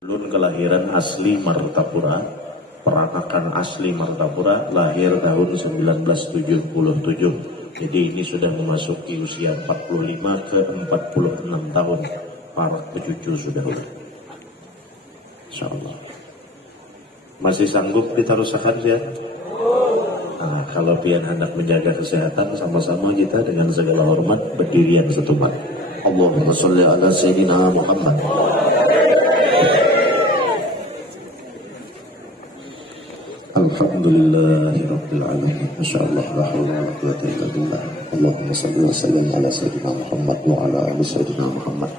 Ulun kelahiran asli Martapura, peranakan asli Martapura, lahir tahun 1977. Jadi ini sudah memasuki usia 45 ke 46 tahun. Para pecucu sudah. Insyaallah. Masih sanggup ditarusakan ya? Nah, kalau pian hendak menjaga kesehatan, sama-sama kita dengan segala hormat berdirian satu mat. Allahumma sholli ala sayyidina Muhammad. Alhamdulillahirabbil alamin. Masyaallah, la haula wala quwwata illa billah. Allahumma shalli wa sallim ala sayyidina Muhammad wa ala ali sayyidina Muhammad.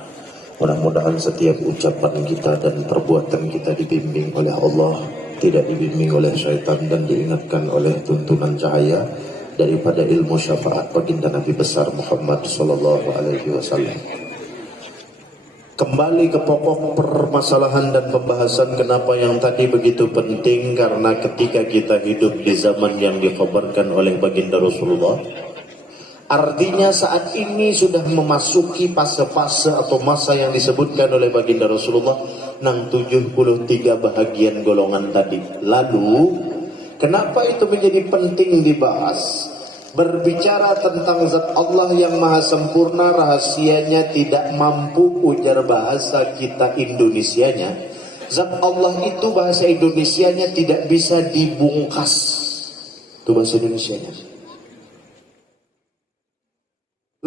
Mudah-mudahan setiap ucapan kita dan perbuatan kita dibimbing oleh Allah, tidak dibimbing oleh syaitan, dan diingatkan oleh tuntunan cahaya daripada ilmu syafaat baginda Nabi besar Muhammad sallallahu alaihi wasallam. Kembali ke pokok permasalahan dan pembahasan kenapa yang tadi begitu penting, karena ketika kita hidup di zaman yang dikhabarkan oleh baginda Rasulullah, artinya saat ini sudah memasuki fase-fase atau masa yang disebutkan oleh baginda Rasulullah nang 73 bahagian golongan tadi. Lalu kenapa itu menjadi penting dibahas? Berbicara tentang zat Allah yang maha sempurna, rahasianya tidak mampu ujar bahasa kita Indonesianya. Zat Allah itu bahasa Indonesianya tidak bisa dibungkas. Itu bahasa Indonesianya.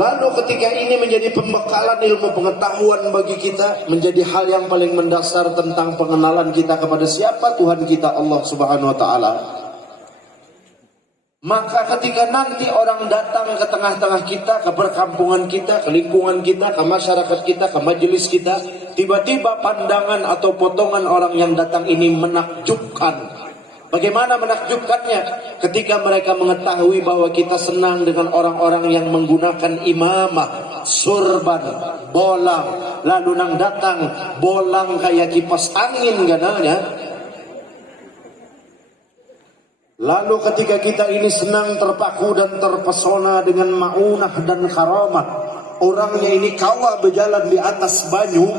Lalu ketika ini menjadi pembekalan ilmu pengetahuan bagi kita, menjadi hal yang paling mendasar tentang pengenalan kita kepada siapa Tuhan kita Allah Subhanahu wa taala. Maka ketika nanti orang datang ke tengah-tengah kita, ke perkampungan kita, ke lingkungan kita, ke masyarakat kita, ke majelis kita, tiba-tiba pandangan atau potongan orang yang datang ini menakjubkan. Bagaimana menakjubkannya? Ketika mereka mengetahui bahwa kita senang dengan orang-orang yang menggunakan imamah, surban, bolang, lalu nang datang bolang kayak kipas angin gananya. Lalu ketika kita ini senang terpaku dan terpesona dengan maunah dan karamat, orangnya ini kawa berjalan di atas banyu,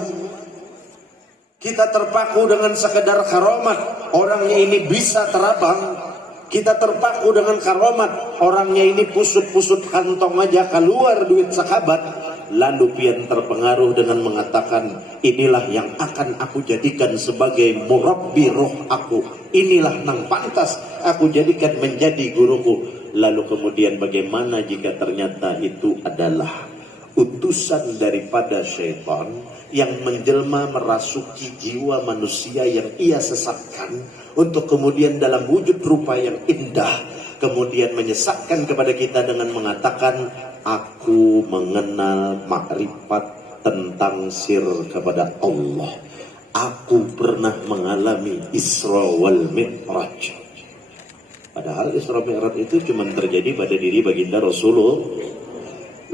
kita terpaku dengan sekedar karamat, orangnya ini bisa terabang. Kita terpaku dengan karamat, orangnya ini pusut-pusut kantong aja keluar duit sekabat. Lalu pian terpengaruh dengan mengatakan, inilah yang akan aku jadikan sebagai murabbi roh aku, inilah nang pantas aku jadikan menjadi guruku. Lalu kemudian bagaimana jika ternyata itu adalah utusan daripada syaitan yang menjelma merasuki jiwa manusia yang ia sesatkan, untuk kemudian dalam wujud rupa yang indah kemudian menyesatkan kepada kita dengan mengatakan, aku mengenal makrifat tentang sir kepada Allah, aku pernah mengalami Isra wal Mi'raj. Padahal Isra Mi'raj itu cuma terjadi pada diri baginda Rasulullah.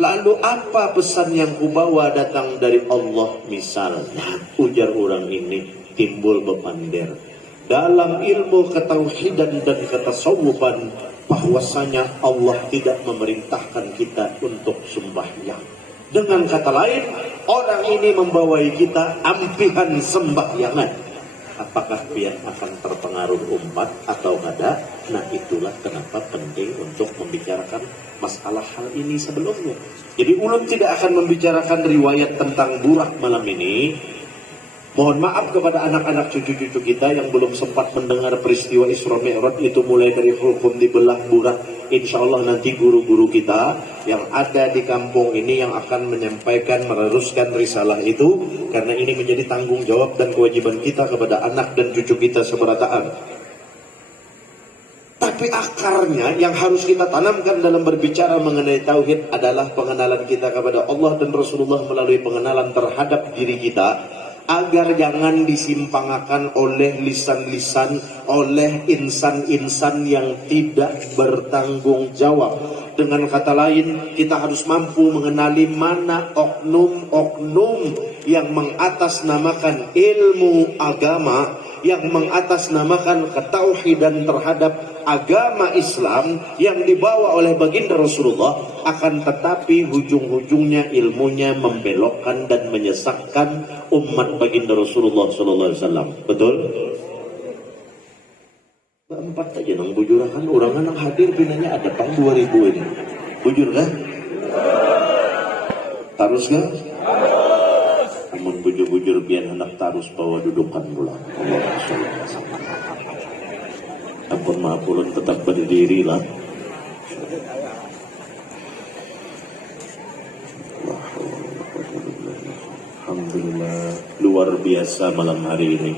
Lalu apa pesan yang kubawa datang dari Allah? Misalnya ujar orang ini timbul bepander dalam ilmu ketauhidan dan ketasawufan, bahwasanya Allah tidak memerintahkan kita untuk sembahyang. Dengan kata lain, orang ini membawai kita ampihan sembahyangan. Apakah pian akan terpengaruh umat atau tidak? Nah, itulah kenapa penting untuk membicarakan masalah hal ini sebelumnya. Jadi ulun tidak akan membicarakan riwayat tentang burak malam ini. Mohon maaf kepada anak-anak cucu-cucu kita yang belum sempat mendengar peristiwa Isra Mi'raj itu, mulai dari hukum dibelah burak. Insya Allah nanti guru-guru kita yang ada di kampung ini yang akan menyampaikan, meneruskan risalah itu, karena ini menjadi tanggung jawab dan kewajiban kita kepada anak dan cucu kita seberataan. Tapi akarnya yang harus kita tanamkan dalam berbicara mengenai tauhid adalah pengenalan kita kepada Allah dan Rasulullah melalui pengenalan terhadap diri kita, agar jangan disimpangkan oleh lisan-lisan, oleh insan-insan yang tidak bertanggung jawab. Dengan kata lain, kita harus mampu mengenali mana oknum-oknum yang mengatasnamakan ilmu agama, yang mengatasnamakan ketauhidan terhadap agama Islam yang dibawa oleh baginda Rasulullah, akan tetapi ujung-ujungnya ilmunya membelokkan dan menyesatkan umat baginda Rasulullah SAW. Betul? Empat aja nang bujurakan orang yang hadir binanya ada pang 2000 ini. Bujur kan? Tarus kan? Namun bujur-bujur biar hendak tarus bawa dudukan pula. Ampun maaf ulun tetap berdiri lah. Alhamdulillah, luar biasa malam hari ini.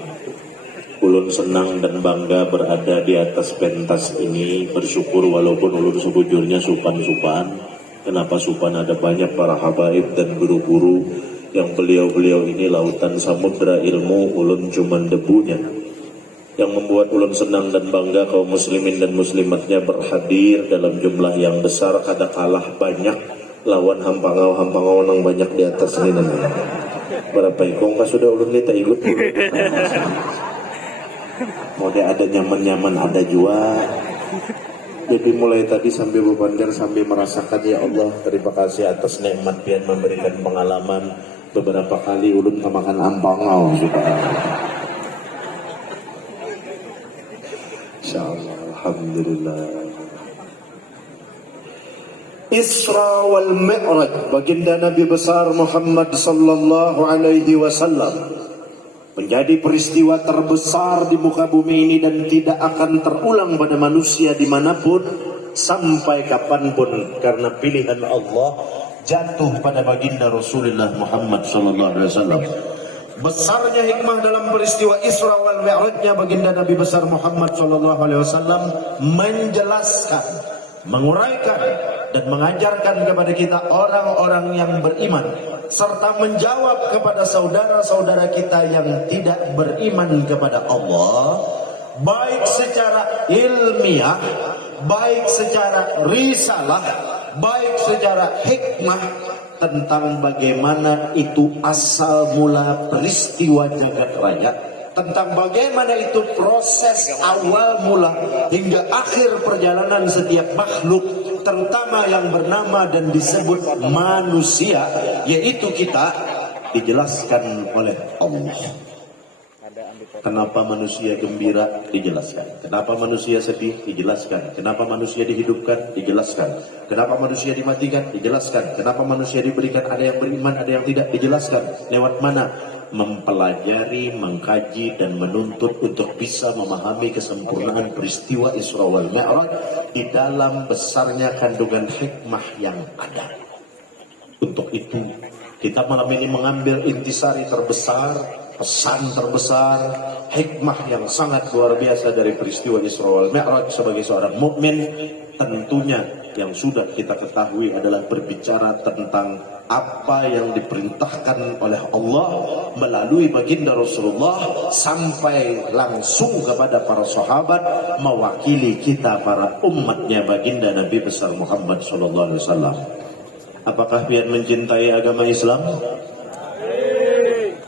Ulun senang dan bangga berada di atas pentas ini, bersyukur walaupun ulun sebujurnya supan-supan. Kenapa supan? Ada banyak para habaib dan guru-guru yang beliau-beliau ini lautan samudra ilmu, ulun cuman debunya. Yang membuat ulun senang dan bangga kaum muslimin dan muslimatnya berhadir dalam jumlah yang besar, kada kalah banyak lawan hampangau nang banyak di atas ini namanya. Berapa ikong sudah ulun kita ikut. Mode ada nyaman-nyaman ada jua. Jadi mulai tadi sambil berbandar sambil merasakan, ya Allah terima kasih atas nikmat pian memberikan pengalaman. Beberapa kali ulun makan ampangau sudah. Insyaallah, alhamdulillah. Isra wal Mi'raj, baginda Nabi besar Muhammad sallallahu alaihi wasallam, menjadi peristiwa terbesar di muka bumi ini dan tidak akan terulang pada manusia dimanapun sampai kapanpun, karena pilihan Allah jatuh pada baginda Rasulullah Muhammad SAW. Besarnya hikmah dalam peristiwa Isra wal Mi'rajnya baginda Nabi besar Muhammad SAW menjelaskan, menguraikan dan mengajarkan kepada kita orang-orang yang beriman, serta menjawab kepada saudara-saudara kita yang tidak beriman kepada Allah, baik secara ilmiah, baik secara risalah, baik secara hikmah, tentang bagaimana itu asal mula peristiwa jagat raya, tentang bagaimana itu proses awal mula hingga akhir perjalanan setiap makhluk, terutama yang bernama dan disebut manusia, yaitu kita, dijelaskan oleh Allah. Kenapa manusia gembira? Dijelaskan. Kenapa manusia sedih? Dijelaskan. Kenapa manusia dihidupkan? Dijelaskan. Kenapa manusia dimatikan? Dijelaskan. Kenapa manusia diberikan ada yang beriman, ada yang tidak? Dijelaskan. Lewat mana? Mempelajari, mengkaji dan menuntut untuk bisa memahami kesempurnaan peristiwa Isra wal Mi'raj di dalam besarnya kandungan hikmah yang ada. Untuk itu kita malam ini mengambil intisari terbesar, pesan terbesar, hikmah yang sangat luar biasa dari peristiwa Isra wal Mi'raj. Sebagai seorang mukmin, tentunya yang sudah kita ketahui adalah berbicara tentang apa yang diperintahkan oleh Allah melalui baginda Rasulullah sampai langsung kepada para sahabat, mewakili kita para umatnya baginda Nabi besar Muhammad SAW. Apakah pian mencintai agama Islam?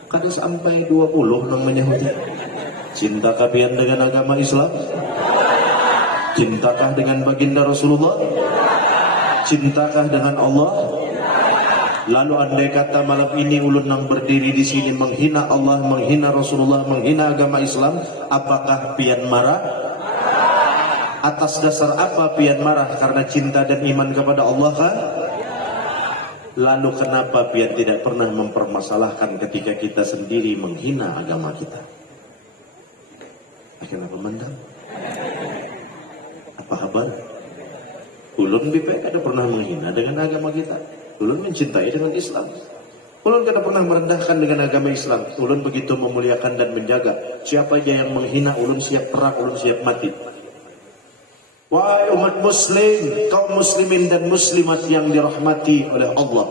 Kada sampai 20 namanya hujan. Cintakah pian dengan agama Islam? Cintakah dengan baginda Rasulullah? Cintakah dengan Allah? Lalu andai kata malam ini ulun yang berdiri di sini menghina Allah, menghina Rasulullah, menghina agama Islam, apakah pian marah? Atas dasar apa pian marah? Karena cinta dan iman kepada Allah kan? Lalu kenapa pian tidak pernah mempermasalahkan ketika kita sendiri menghina agama kita? Kenapa mendam? Apa kabar? Ulun BPK ada pernah menghina dengan agama kita. Ulun mencintai dengan Islam. Ulun kada pernah merendahkan dengan agama Islam. Ulun begitu memuliakan dan menjaga. Siapa aja yang menghina, ulun siap perang, ulun siap mati. Wahai umat muslim, kaum muslimin dan muslimat yang dirahmati oleh Allah,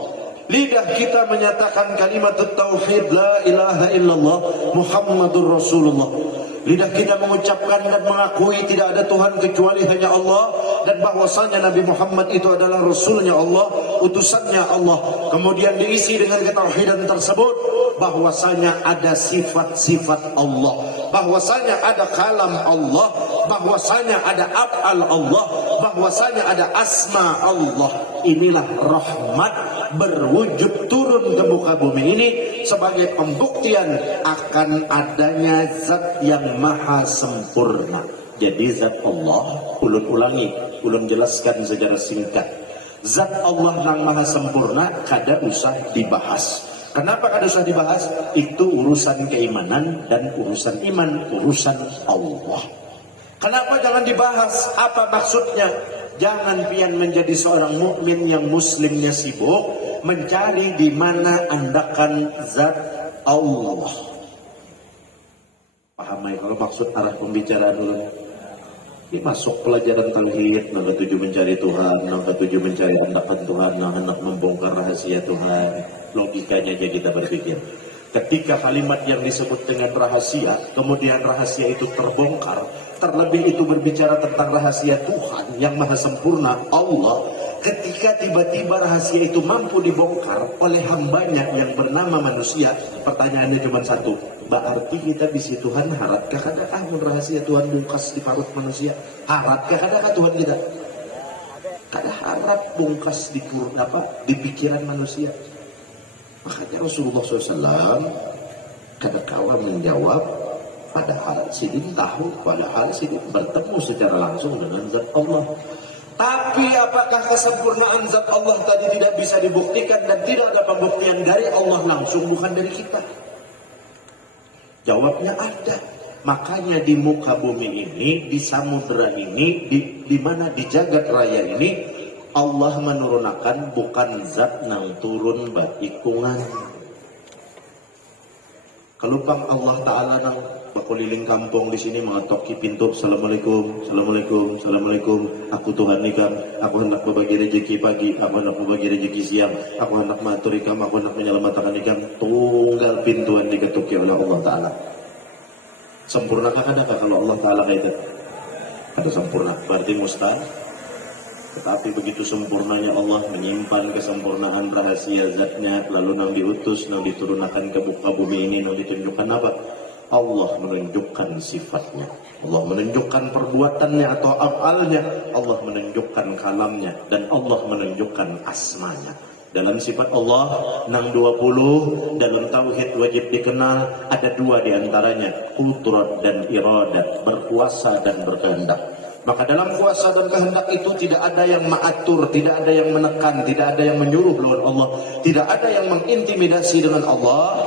lidah kita menyatakan kalimat tauhid la ilaha illallah Muhammadur Rasulullah. Lidah kita mengucapkan dan mengakui tidak ada Tuhan kecuali hanya Allah, dan bahwasanya Nabi Muhammad itu adalah Rasulnya Allah, utusannya Allah. Kemudian diisi dengan ketauhidan tersebut bahwasanya ada sifat-sifat Allah. bahwasanya ada kalam Allah, bahwasanya ada af'al Allah, bahwasanya ada asma Allah. Inilah rahmat berwujud turun ke muka bumi ini sebagai pembuktian akan adanya zat yang maha sempurna. Jadi zat Allah, ulun ulangi, ulun jelaskan secara singkat. Zat Allah yang maha sempurna kada usah dibahas. Kenapa kada usah dibahas? Itu urusan keimanan dan urusan iman, urusan Allah. Kenapa jangan dibahas? Apa maksudnya? Jangan pian menjadi seorang mukmin yang muslimnya sibuk mencari di mana andakan zat Allah. Paham ya kalau maksud arah pembicaraan dulu? Ini masuk pelajaran tauhid, yang ketujuh mencari Tuhan, yang ketujuh mencari andakan Tuhan, yang hendak membongkar rahasia Tuhan. Logikanya aja kita berpikir. Ketika kalimat yang disebut dengan rahasia, kemudian rahasia itu terbongkar, terlebih itu berbicara tentang rahasia Tuhan yang maha sempurna, Allah. Ketika tiba-tiba rahasia itu mampu dibongkar oleh hambanya yang bernama manusia, pertanyaannya cuma satu, berarti kita bisi Tuhan haratkah kadakah rahasia Tuhan bungkas di parut manusia? Haratkah kadakah Tuhan kita? Kada harap bungkas di pikiran manusia. Makanya Rasulullah SAW kadang-kala menjawab, padahal sidin tahu, padahal sidin bertemu secara langsung dengan zat Allah. Tapi apakah kesempurnaan zat Allah tadi tidak bisa dibuktikan dan tidak ada pembuktian dari Allah langsung, bukan dari kita? Jawabnya ada. Makanya di muka bumi ini, di samudera ini, di mana di jagat raya ini, Allah menurunkan bukan zat nang turun baikungan. Kelupang Allah Ta'ala nang bakoliling kampung di sini mengatoki pintu, Assalamualaikum, Assalamualaikum, Assalamualaikum. Aku Tuhan ikam, aku hendak berbagi rezeki pagi, aku hendak berbagi rezeki siang, aku hendak matur ikam, aku hendak menyelamatkan ikam. Tunggal pintuan diketuki oleh Allah Ta'ala. Sempurnakah adakah kalau Allah Ta'ala kaitan? Ada sempurna, berarti mustahil. Tetapi begitu sempurnanya Allah menyimpan kesempurnaan rahasia zatnya, lalu nang diutus, nang diturunkan ke muka bumi ini, nang ditunjukkan apa? Allah menunjukkan sifatnya, Allah menunjukkan perbuatannya atau afalnya, Allah menunjukkan kalamnya, dan Allah menunjukkan asmanya. Dalam sifat Allah nang 20 dalam tauhid wajib dikenal, ada dua diantaranya, qudrat dan iradat, berkuasa dan berkehendak. Maka dalam kuasa dan kehendak itu tidak ada yang mengatur, tidak ada yang menekan, tidak ada yang menyuruh lawan Allah, tidak ada yang mengintimidasi dengan Allah.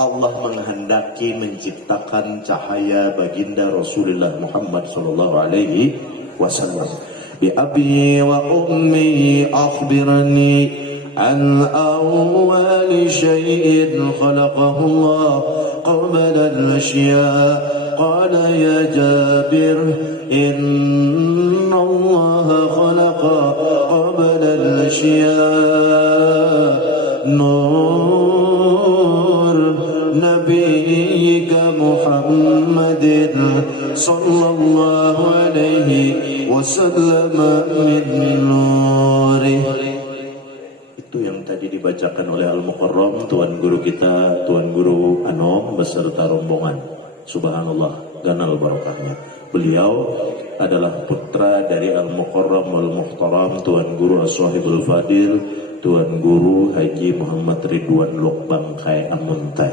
Allah menghendaki menciptakan cahaya baginda Rasulullah Muhammad sallallahu alaihi wasallam. Bi abi wa ummi akhbirni an awwal syai'in khalaqahu Allah qabla al-ashya'. قال يا جابر إن الله خلق قبل الأشياء نور نبيك محمد صلى الله عليه وسلم من نوره. Itu yang tadi dibacakan oleh Al-Mukarram, Tuan Guru kita, Tuan Guru Anom beserta rombongan. Subhanallah, ganal barokahnya. Beliau adalah putra dari Al-Mukarram Al-Muhtaram Tuan Guru As-Sahibul Fadil, Tuan Guru Haji Muhammad Ridwan Lokbang Kai Amuntai,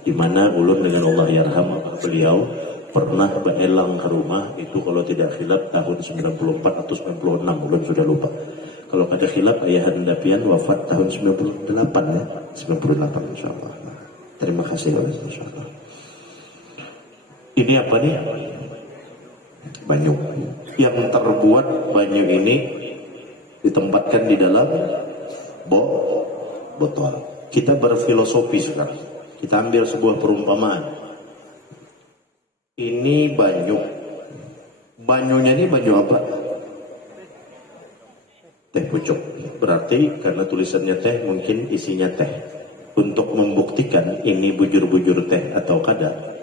di mana ulun dengan Allah yarham beliau pernah berelang ke rumah itu kalau tidak khilaf tahun 94 atau 96, ulun sudah lupa. Kalau ada khilaf ayah hendapian wafat tahun 98 ya, 98 insyaallah. Terima kasih insyaallah. Ini apa nih? Banyu. Yang terbuat banyu ini ditempatkan di dalam botol. Kita berfilosofi sekarang. Kita ambil sebuah perumpamaan. Ini banyu. Banyunya ini banyu apa? Teh pucuk. Berarti karena tulisannya teh mungkin isinya teh. Untuk membuktikan ini bujur-bujur teh atau kada,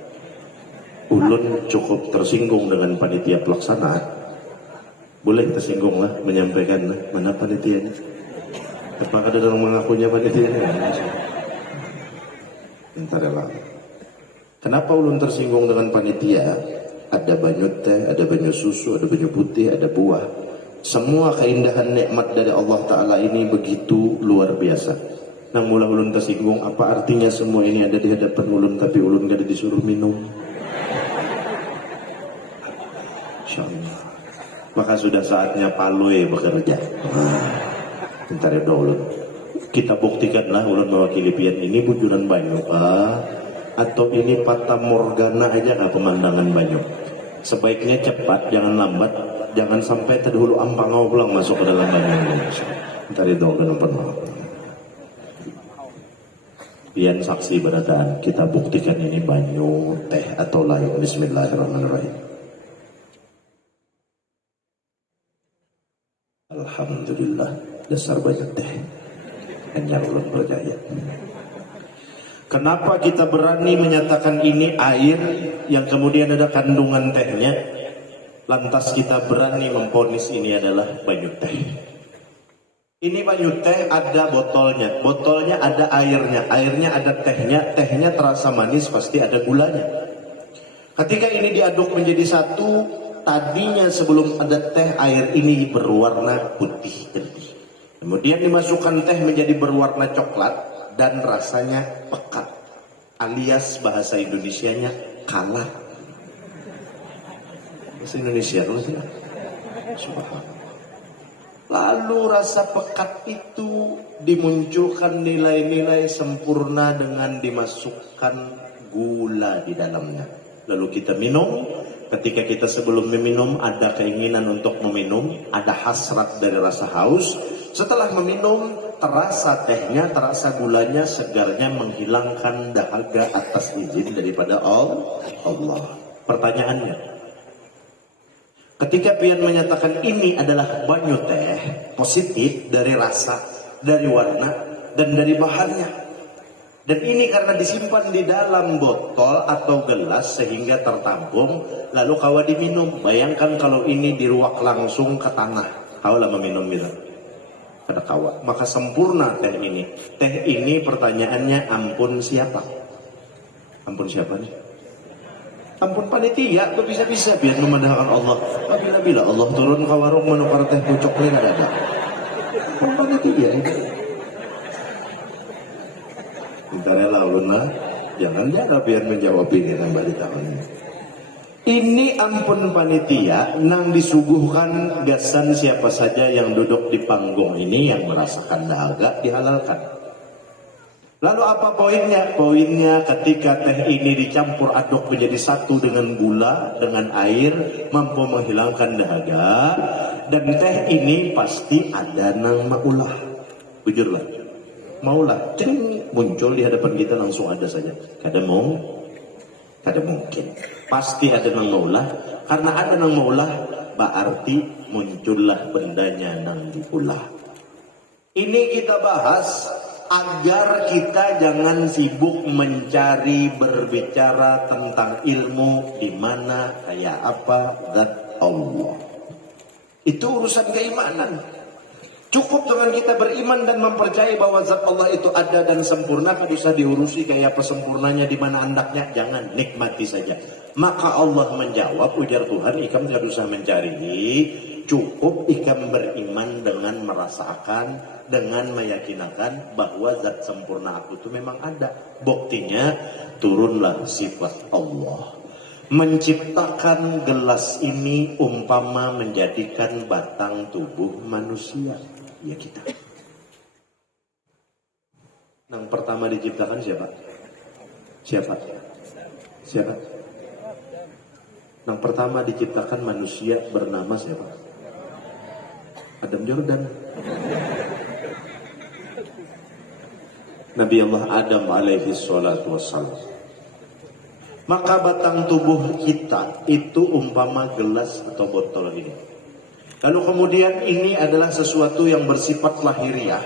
ulun cukup tersinggung dengan panitia pelaksana. Boleh tersinggung lah, menyampaikan mana panitianya. Apakah ada orang mengakunya panitianya? Entah adalah. Kenapa ulun tersinggung dengan panitia? Ada banyu teh, ada banyu susu, ada banyu putih, ada buah. Semua keindahan nikmat dari Allah Ta'ala ini begitu luar biasa. Nang mula ulun tersinggung, apa artinya semua ini ada di hadapan ulun tapi ulun gak ada disuruh minum? Insyaallah. Maka sudah saatnya Paloi bekerja. Bentar ya ulun. Kita buktikanlah ulun mewakili pian ini bujuran banyu. Atau ini fata morgana aja kah pemandangan banyu. Sebaiknya cepat, jangan lambat, jangan sampai terdahulu ampangau pulang masuk ke dalam banyu. Bentar ya kenapa maaf. Pian saksi beradaan, kita buktikan ini banyu, teh atau lain. Bismillahirrahmanirrahim. Alhamdulillah, dasar banyak teh. Hanya ulun percaya. Kenapa kita berani menyatakan ini air yang kemudian ada kandungan tehnya, lantas kita berani memvonis ini adalah banyu teh. Ini banyu teh ada botolnya, botolnya ada airnya, airnya ada tehnya, tehnya terasa manis pasti ada gulanya. Ketika ini diaduk menjadi satu, tadinya sebelum ada teh air ini berwarna putih jernih. Kemudian dimasukkan teh menjadi berwarna coklat dan rasanya pekat, alias bahasa Indonesianya kalah. Bahasa Indonesia loh sih. Lalu rasa pekat itu dimunculkan nilai-nilai sempurna dengan dimasukkan gula di dalamnya. Lalu kita minum. Ketika kita sebelum meminum ada keinginan untuk meminum, ada hasrat dari rasa haus. Setelah meminum, terasa tehnya, terasa gulanya, segarnya menghilangkan dahaga atas izin daripada Allah. Pertanyaannya, ketika pian menyatakan ini adalah banyu teh, positif dari rasa, dari warna, dan dari bahannya. Dan ini karena disimpan di dalam botol atau gelas sehingga tertampung, lalu kawa diminum. Bayangkan kalau ini diruak langsung ke tanah, kawa meminum gitu. Pada kawa, maka sempurna teh ini. Teh ini pertanyaannya ampun siapa? Ampun siapa nih? Ampun panitia, tuh bisa-bisa biar memandangkan Allah. Bila-bila Allah turun ke warung menukar teh pucuk lain ada. Ampun panitia ini. Bentarnya ulun jangan jaga biar menjawab ini nang balik tahun ini. Ini ampun panitia nang disuguhkan gasan siapa saja yang duduk di panggung ini yang merasakan dahaga dihalalkan. Lalu apa poinnya? Poinnya ketika teh ini dicampur aduk menjadi satu dengan gula, dengan air, mampu menghilangkan dahaga. Dan teh ini pasti ada nang maulah. Bujurlah. Maulah, cering, muncul di hadapan kita langsung ada saja. Kada mungkin. Pasti ada nang maulah. Karena ada nang maulah, berarti muncullah bendanya nang diulah. Ini kita bahas agar kita jangan sibuk mencari berbicara tentang ilmu di mana kayak apa zat Allah. Itu urusan keimanan. Cukup dengan kita beriman dan mempercayai bahwa zat Allah itu ada dan sempurna, tidak usah diurusi kayak apa sempurnanya di mana andaknya, jangan, nikmati saja. Maka Allah menjawab, ujar Tuhan, ikam tidak usah mencari, cukup ikam beriman dengan merasakan, dengan meyakinakan bahwa zat sempurna aku itu memang ada. Buktinya turunlah sifat Allah. Menciptakan gelas ini umpama menjadikan batang tubuh manusia. Ya kita. Yang pertama diciptakan siapa? Siapa? Yang pertama diciptakan manusia bernama siapa? Adam Jordan. Nabi Allah Adam alaihi salatu wassalam. Maka batang tubuh kita itu umpama gelas atau botol ini. Lalu kemudian ini adalah sesuatu yang bersifat lahiriah,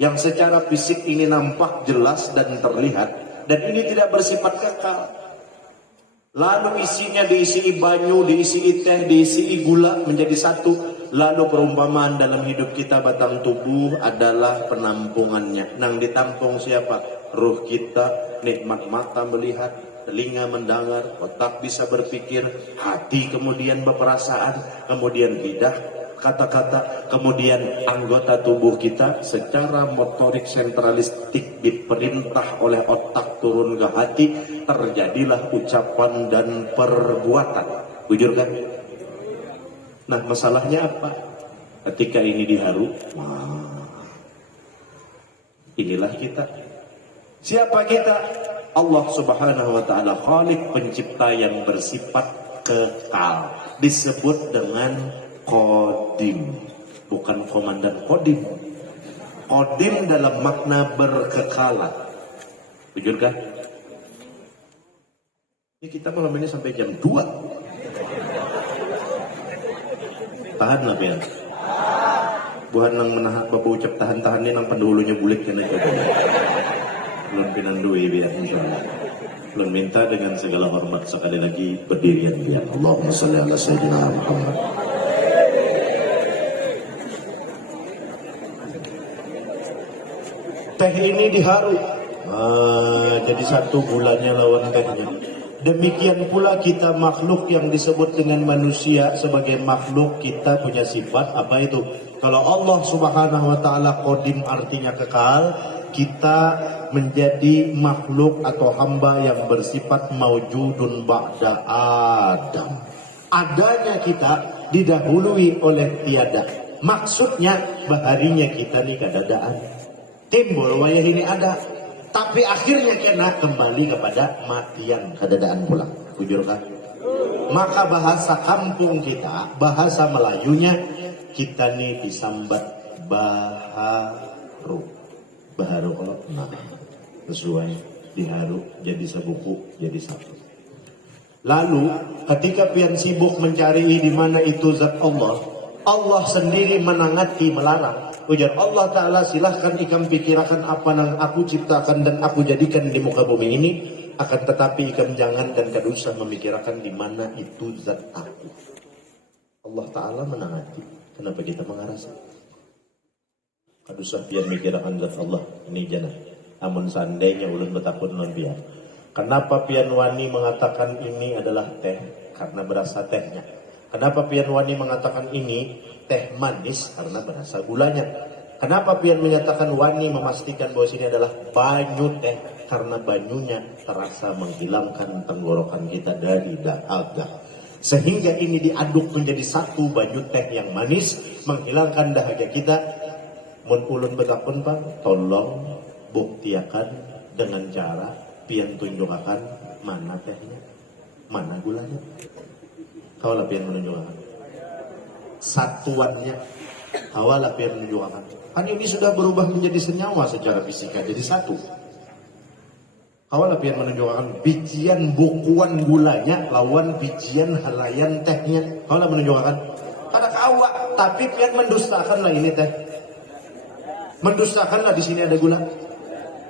yang secara fisik ini nampak jelas dan terlihat, dan ini tidak bersifat kekal. Lalu isinya diisi banyu, diisi teh, diisi gula menjadi satu. Lalu perumpamaan dalam hidup kita batang tubuh adalah penampungannya. Nang ditampung siapa? Ruh kita, nikmat mata melihat, telinga mendengar, otak bisa berpikir, hati kemudian berperasaan, kemudian lidah kata-kata, kemudian anggota tubuh kita secara motorik sentralistik diperintah oleh otak turun ke hati, terjadilah ucapan dan perbuatan. Jujur kan? Nah, masalahnya apa? Ketika ini diharu, inilah kita. Siapa kita? Allah Subhanahu wa taala, Khalik, pencipta yang bersifat kekal. Disebut dengan Qadim, bukan komandan Kodim. Qadim dalam makna berkekalan. Jujur kan? Ini kita malam ini sampai jam 2. Tahan lah ya. Buhan nang menahan bapak ucap tahan-tahan ini nang pendahulunya bulik kena itu. Belum pinandui biar insyaallah. Belum minta dengan segala hormat sekali lagi berdirian biar. Allahumma shalli ala sayyidina Muhammad. Teh ini diharu, jadi satu gulanya lawan tehnya. Demikian pula kita makhluk yang disebut dengan manusia sebagai makhluk, kita punya sifat apa itu? Kalau Allah Subhanahu wa taala Qadim artinya kekal, kita menjadi makhluk atau hamba yang bersifat maujudun ba'da Adam. Adanya kita didahului oleh tiada. Maksudnya baharinya kita nih kadadaan. Timbul wayah ini ada, tapi akhirnya kena kembali kepada matian, kadadaan pulang. Jujur kan? Maka bahasa kampung kita, bahasa Melayunya, kita nih disambat baharu. Baharu kalau sesuai diharu jadi sebuku jadi satu. Lalu ketika pian sibuk mencari di mana itu zat Allah, Allah sendiri menangati melarang. Ujar Allah Ta'ala, silahkan ikam pikirkan apa yang aku ciptakan dan aku jadikan di muka bumi ini. Akan tetapi ikam jangan dan kada usah memikirkan di mana itu zat aku. Allah Ta'ala menangati. Kenapa kita mengarasa? Kada usah pian mikirkan zat Allah. Ini jangan. Amun seandainya ulun betapun non pian. Kenapa pian wani mengatakan ini adalah teh? Karena berasa tehnya. Kenapa pian wani mengatakan ini teh manis? Karena berasa gulanya. Kenapa pian menyatakan wani memastikan bahwa sini adalah banyu teh? Karena banyunya terasa menghilangkan tenggorokan kita dari dahaga. Sehingga ini diaduk menjadi satu banyu teh yang manis, menghilangkan dahaga kita. Mun ulun betapun Pak, tolong buktiakan dengan cara pian tunjukkan mana tehnya, mana gulanya. Kau lah pian menunjukkan satuannya, awalah pian menunjukkan. Kan ini sudah berubah menjadi senyawa secara fisika, jadi satu. Awalah pian menunjukkan bijian bukuan gulanya lawan bijian halayan tehnya. Awalah menunjukkan. Karena kawa, tapi pian mendustakan lah ini teh. Mendustakan lah di sini ada gula.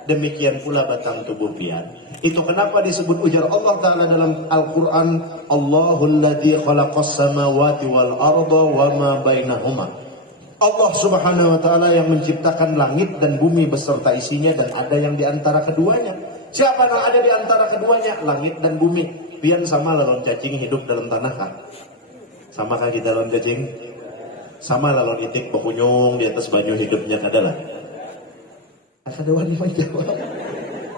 Demikian pula batang tubuh pian. Itu kenapa disebut ujar Allah Ta'ala dalam Al-Quran, Allahul ladzi khalaqas samawati wal arda wa ma bainahuma. Allah Subhanahu wa Ta'ala yang menciptakan langit dan bumi beserta isinya, dan ada yang di antara keduanya. Siapa yang ada di antara keduanya? Langit dan bumi. Pian sama lawan cacing hidup dalam tanah kan? Sama kah kita lawan cacing? Sama lawan itik bakunyung di atas banyu hidupnya kadalah. Kada wani menjawab.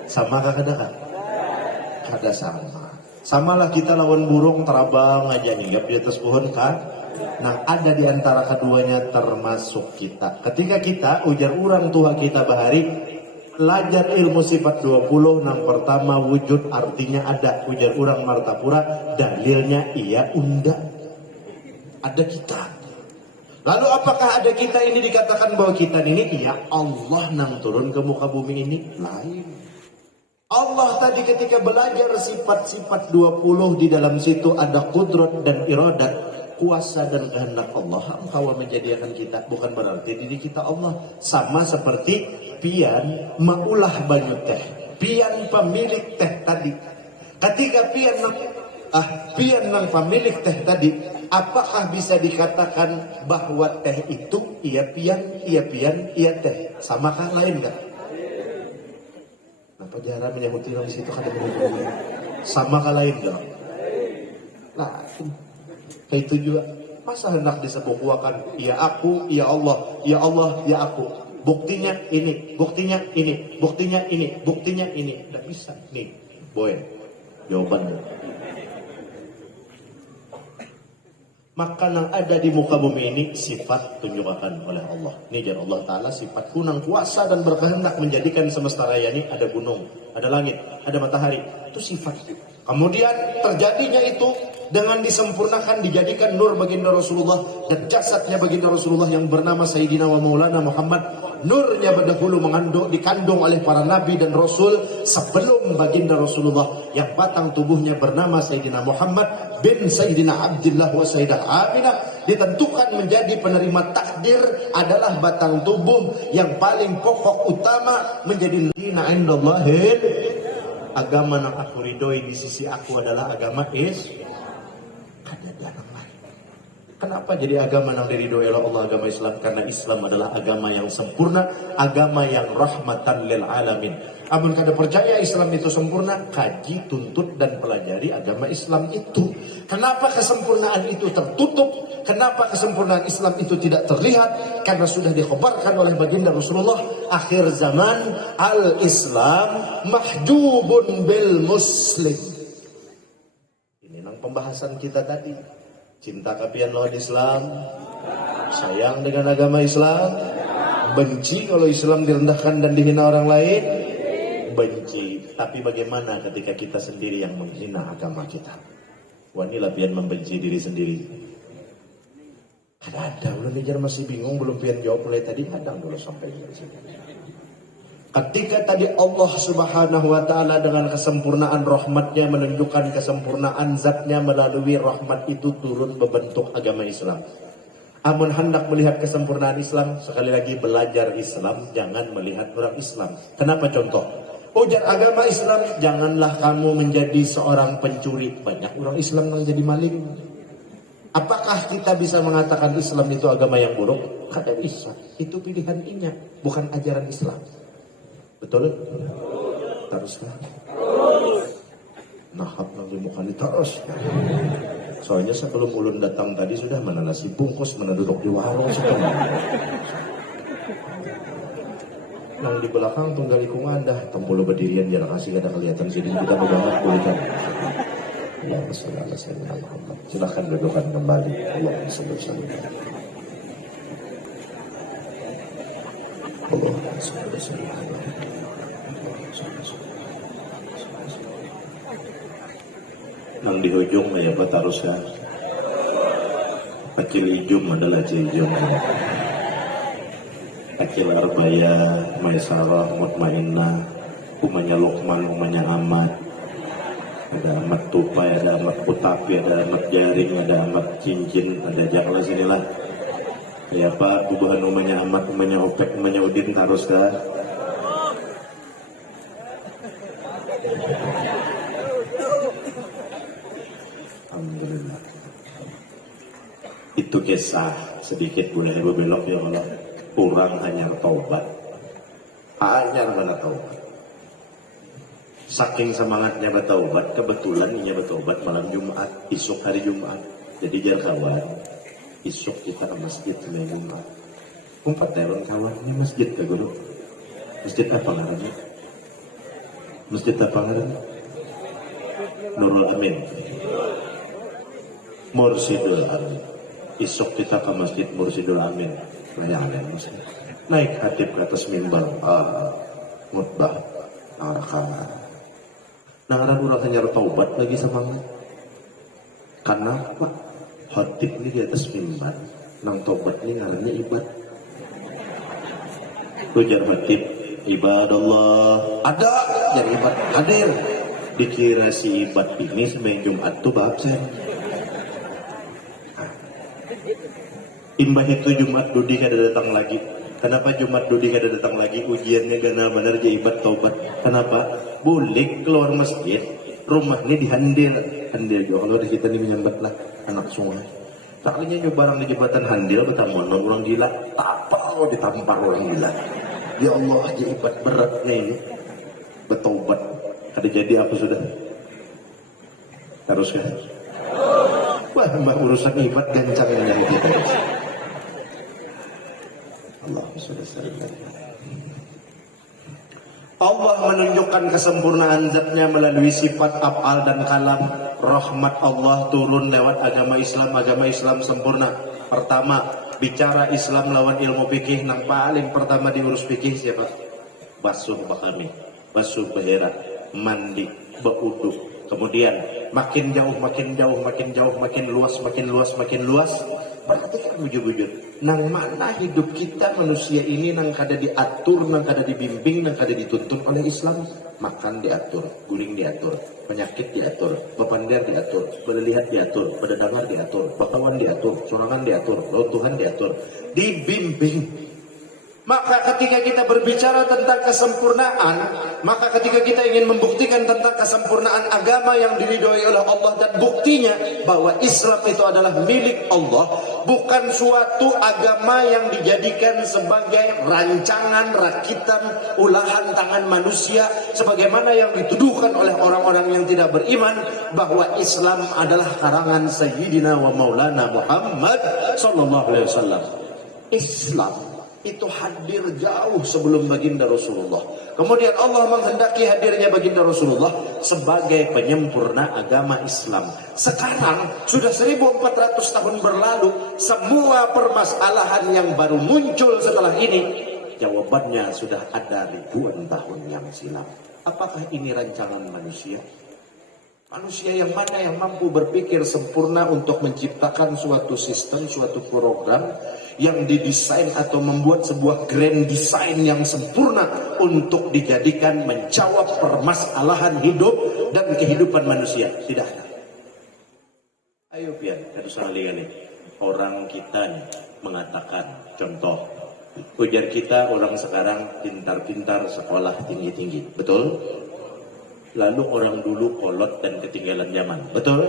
Sama kah kada kan? Kada sama. Samalah kita lawan burung terabang aja nginggap di atas pohon kan? Nah, ada di antara keduanya termasuk kita. Ketika kita ujar orang tua kita bahari, belajar ilmu sifat 20, nang pertama wujud artinya ada. Ujar orang Martapura, dalilnya iya unda. Ada kita. Lalu apakah ada kita ini dikatakan bahwa kita ini? Iya, Allah nang turun ke muka bumi ini lain. Allah tadi ketika belajar sifat-sifat 20 di dalam situ ada kudrat dan iradat, kuasa dan kehendak Allah. Engkau menjadikan kita, bukan berarti diri kita Allah. Sama seperti pian maulah banyu teh, pian pemilik teh tadi. Ketika pian nang pemilik teh tadi, apakah bisa dikatakan bahwa teh itu iya pian, iya teh? Samakah lain enggak? Kenapa jarang menyahuti di situ kada menunjukkan? Sama kalain dong. Nah, itu juga. Masa hendak disebukuakan, ya aku, ya Allah, ya Allah, ya aku. Buktinya ini, buktinya ini, buktinya ini, buktinya ini. Tidak bisa. Nih, boy, jawabannya. Maka yang ada di muka bumi ini sifat tunjukkan oleh Allah. Ini jar Allah Ta'ala sifat kunang kuasa dan berkehendak menjadikan semesta raya ini ada gunung, ada langit, ada matahari. Itu sifat. Kemudian terjadinya itu dengan disempurnakan, dijadikan nur baginda Rasulullah dan jasadnya baginda Rasulullah yang bernama Sayyidina wa Maulana Muhammad. Nurnya berdahulu dikandung oleh para nabi dan rasul sebelum baginda Rasulullah yang batang tubuhnya bernama Sayyidina Muhammad bin Sayyidina Abdullah wa Sayyidah Aminah ditentukan menjadi penerima takdir adalah batang tubuh yang paling pokok utama menjadi dina indallahil. Agama yang aku ridhoi di sisi aku adalah agama ada orang lain. Kenapa jadi agama yang diridhoi oleh Allah agama Islam? Karena Islam adalah agama yang sempurna, agama yang rahmatan lil alamin. Amun kada percaya Islam itu sempurna, kaji, tuntut dan pelajari agama Islam itu. Kenapa kesempurnaan itu tertutup? Kenapa kesempurnaan Islam itu tidak terlihat? Karena sudah dikhabarkan oleh baginda Rasulullah, akhir zaman al-Islam mahjubun bil muslim. Ini nang pembahasan kita tadi. Cinta kapian lawan Islam, sayang dengan agama Islam, benci kalau Islam direndahkan dan dihina orang lain, benci. Tapi bagaimana ketika kita sendiri yang menghina agama kita? Wanilah pian membenci diri sendiri. Ada belum ngejar masih bingung belum pian jawab mulai tadi kadang dulu sampai di sini. Ketika tadi Allah Subhanahu wa Ta'ala dengan kesempurnaan rahmatnya menunjukkan kesempurnaan zatnya melalui rahmat itu turun membentuk agama Islam. Amun hendak melihat kesempurnaan Islam, sekali lagi belajar Islam, jangan melihat orang Islam. Kenapa contoh? Ujar agama Islam, janganlah kamu menjadi seorang pencuri. Banyak orang Islam yang jadi maling. Apakah kita bisa mengatakan Islam itu agama yang buruk? Kada bisa. Itu pilihan inyak, bukan ajaran Islam. Betul? Teruslah. Nahap nanti muka terus. Soalnya sebelum ulun datang tadi sudah mana nasi bungkus, mana duduk di warung sudah. Nang di belakang tunggal ikung ada, tempulu berdirian dia kasih ada kelihatan sini kita berbangat boleh kan? Ya Rasulullah. Silahkan dudukkan kembali. Allah Subhanahu. Allah Subhanahu. Nang di ujung ya Pak harusnya Akil ujung adalah cijung. Akil arbaya maisarah mutmainnah umanya Luqman umanya Ahmad. Ada amat tupai, ada amat putapi, ada amat jaring, ada amat cincin, ada jakla sinilah. Ya Pak, bubuhan umanya Ahmad, umanya Opek, umanya Udin harus kan? Alhamdulillah. Itu kisah sedikit boleh belok ya Allah. Kurang hanya taubat. Hanya mana taubat. Saking semangatnya bertaubat, kebetulan ini bertaubat malam Jumat, isuk hari Jumat. Jadi jangan kawan, isuk kita ke masjid senin Jumat. Kumpat teron kawan, ini masjid ya guru. Masjid apa namanya? Masjid apa namanya? Nurul Amin. Mursidul Amin. Isuk kita ke masjid Mursidul Amin. Naik hatib ke atas mimbar, khutbah, arakan. Nah, orang hanya taubat lagi semangat. Karena apa? Hatib ini di atas mimbar, nang taubat ini ngarannya ibad. Ujar hatib, ibadallah. Ada yang ibad hadir. Dikira si ibad ini semenjak Jumat tuh babsen. Imbah itu Jumat Dudi kada datang lagi. Kenapa Jumat Dudi kada datang lagi? Ujiannya gana benar jaibat taubat. Kenapa? Boleh keluar masjid, rumahnya dihandil. Handil juga kalau di kita ini menyambat lah anak sungai. Taklinya nyoba barang di jembatan handil bertamuan orang gila. Tapau ditampar orang gila. Ya Allah jaibat berat nih. Bertaubat. Kada jadi apa sudah? Harus kan? Wah, mbak urusan ibad gancang ini kita. Allah sudah sering. Allah menunjukkan kesempurnaan zatnya melalui sifat af'al dan kalam. Rahmat Allah turun lewat agama Islam sempurna. Pertama, bicara Islam lawan ilmu fikih, yang paling pertama diurus fikih siapa? Basuh bahami, basuh bahera, mandi, berudu. Kemudian makin jauh, makin luas. Perhatikan bujur-bujur. Nang mana hidup kita manusia ini nang kada diatur, nang kada dibimbing, nang kada dituntun oleh Islam. Makan diatur, guling diatur, penyakit diatur, bepander diatur, berlihat diatur, berdengar diatur, bakawan diatur, surangan diatur, Tuhan diatur, dibimbing. Maka ketika kita berbicara tentang kesempurnaan, maka ketika kita ingin membuktikan tentang kesempurnaan agama yang diridhoi oleh Allah dan buktinya bahwa Islam itu adalah milik Allah, bukan suatu agama yang dijadikan sebagai rancangan, rakitan, ulahan tangan manusia sebagaimana yang dituduhkan oleh orang-orang yang tidak beriman bahwa Islam adalah karangan Sayyidina wa Maulana Muhammad sallallahu alaihi wasallam. Islam itu hadir jauh sebelum baginda Rasulullah. Kemudian Allah menghendaki hadirnya baginda Rasulullah sebagai penyempurna agama Islam. Sekarang sudah 1400 tahun berlalu, semua permasalahan yang baru muncul setelah ini jawabannya sudah ada ribuan tahun yang silam. Apakah ini rancangan manusia? Manusia yang mana yang mampu berpikir sempurna untuk menciptakan suatu sistem, suatu program yang didesain atau membuat sebuah grand design yang sempurna untuk dijadikan menjawab permasalahan hidup dan kehidupan manusia? Tidak ada. Ayo biar harus lihat nih. Orang kita nih mengatakan, contoh, ujar kita orang sekarang pintar-pintar, sekolah tinggi-tinggi, betul? Lalu orang dulu kolot dan ketinggalan zaman, betul?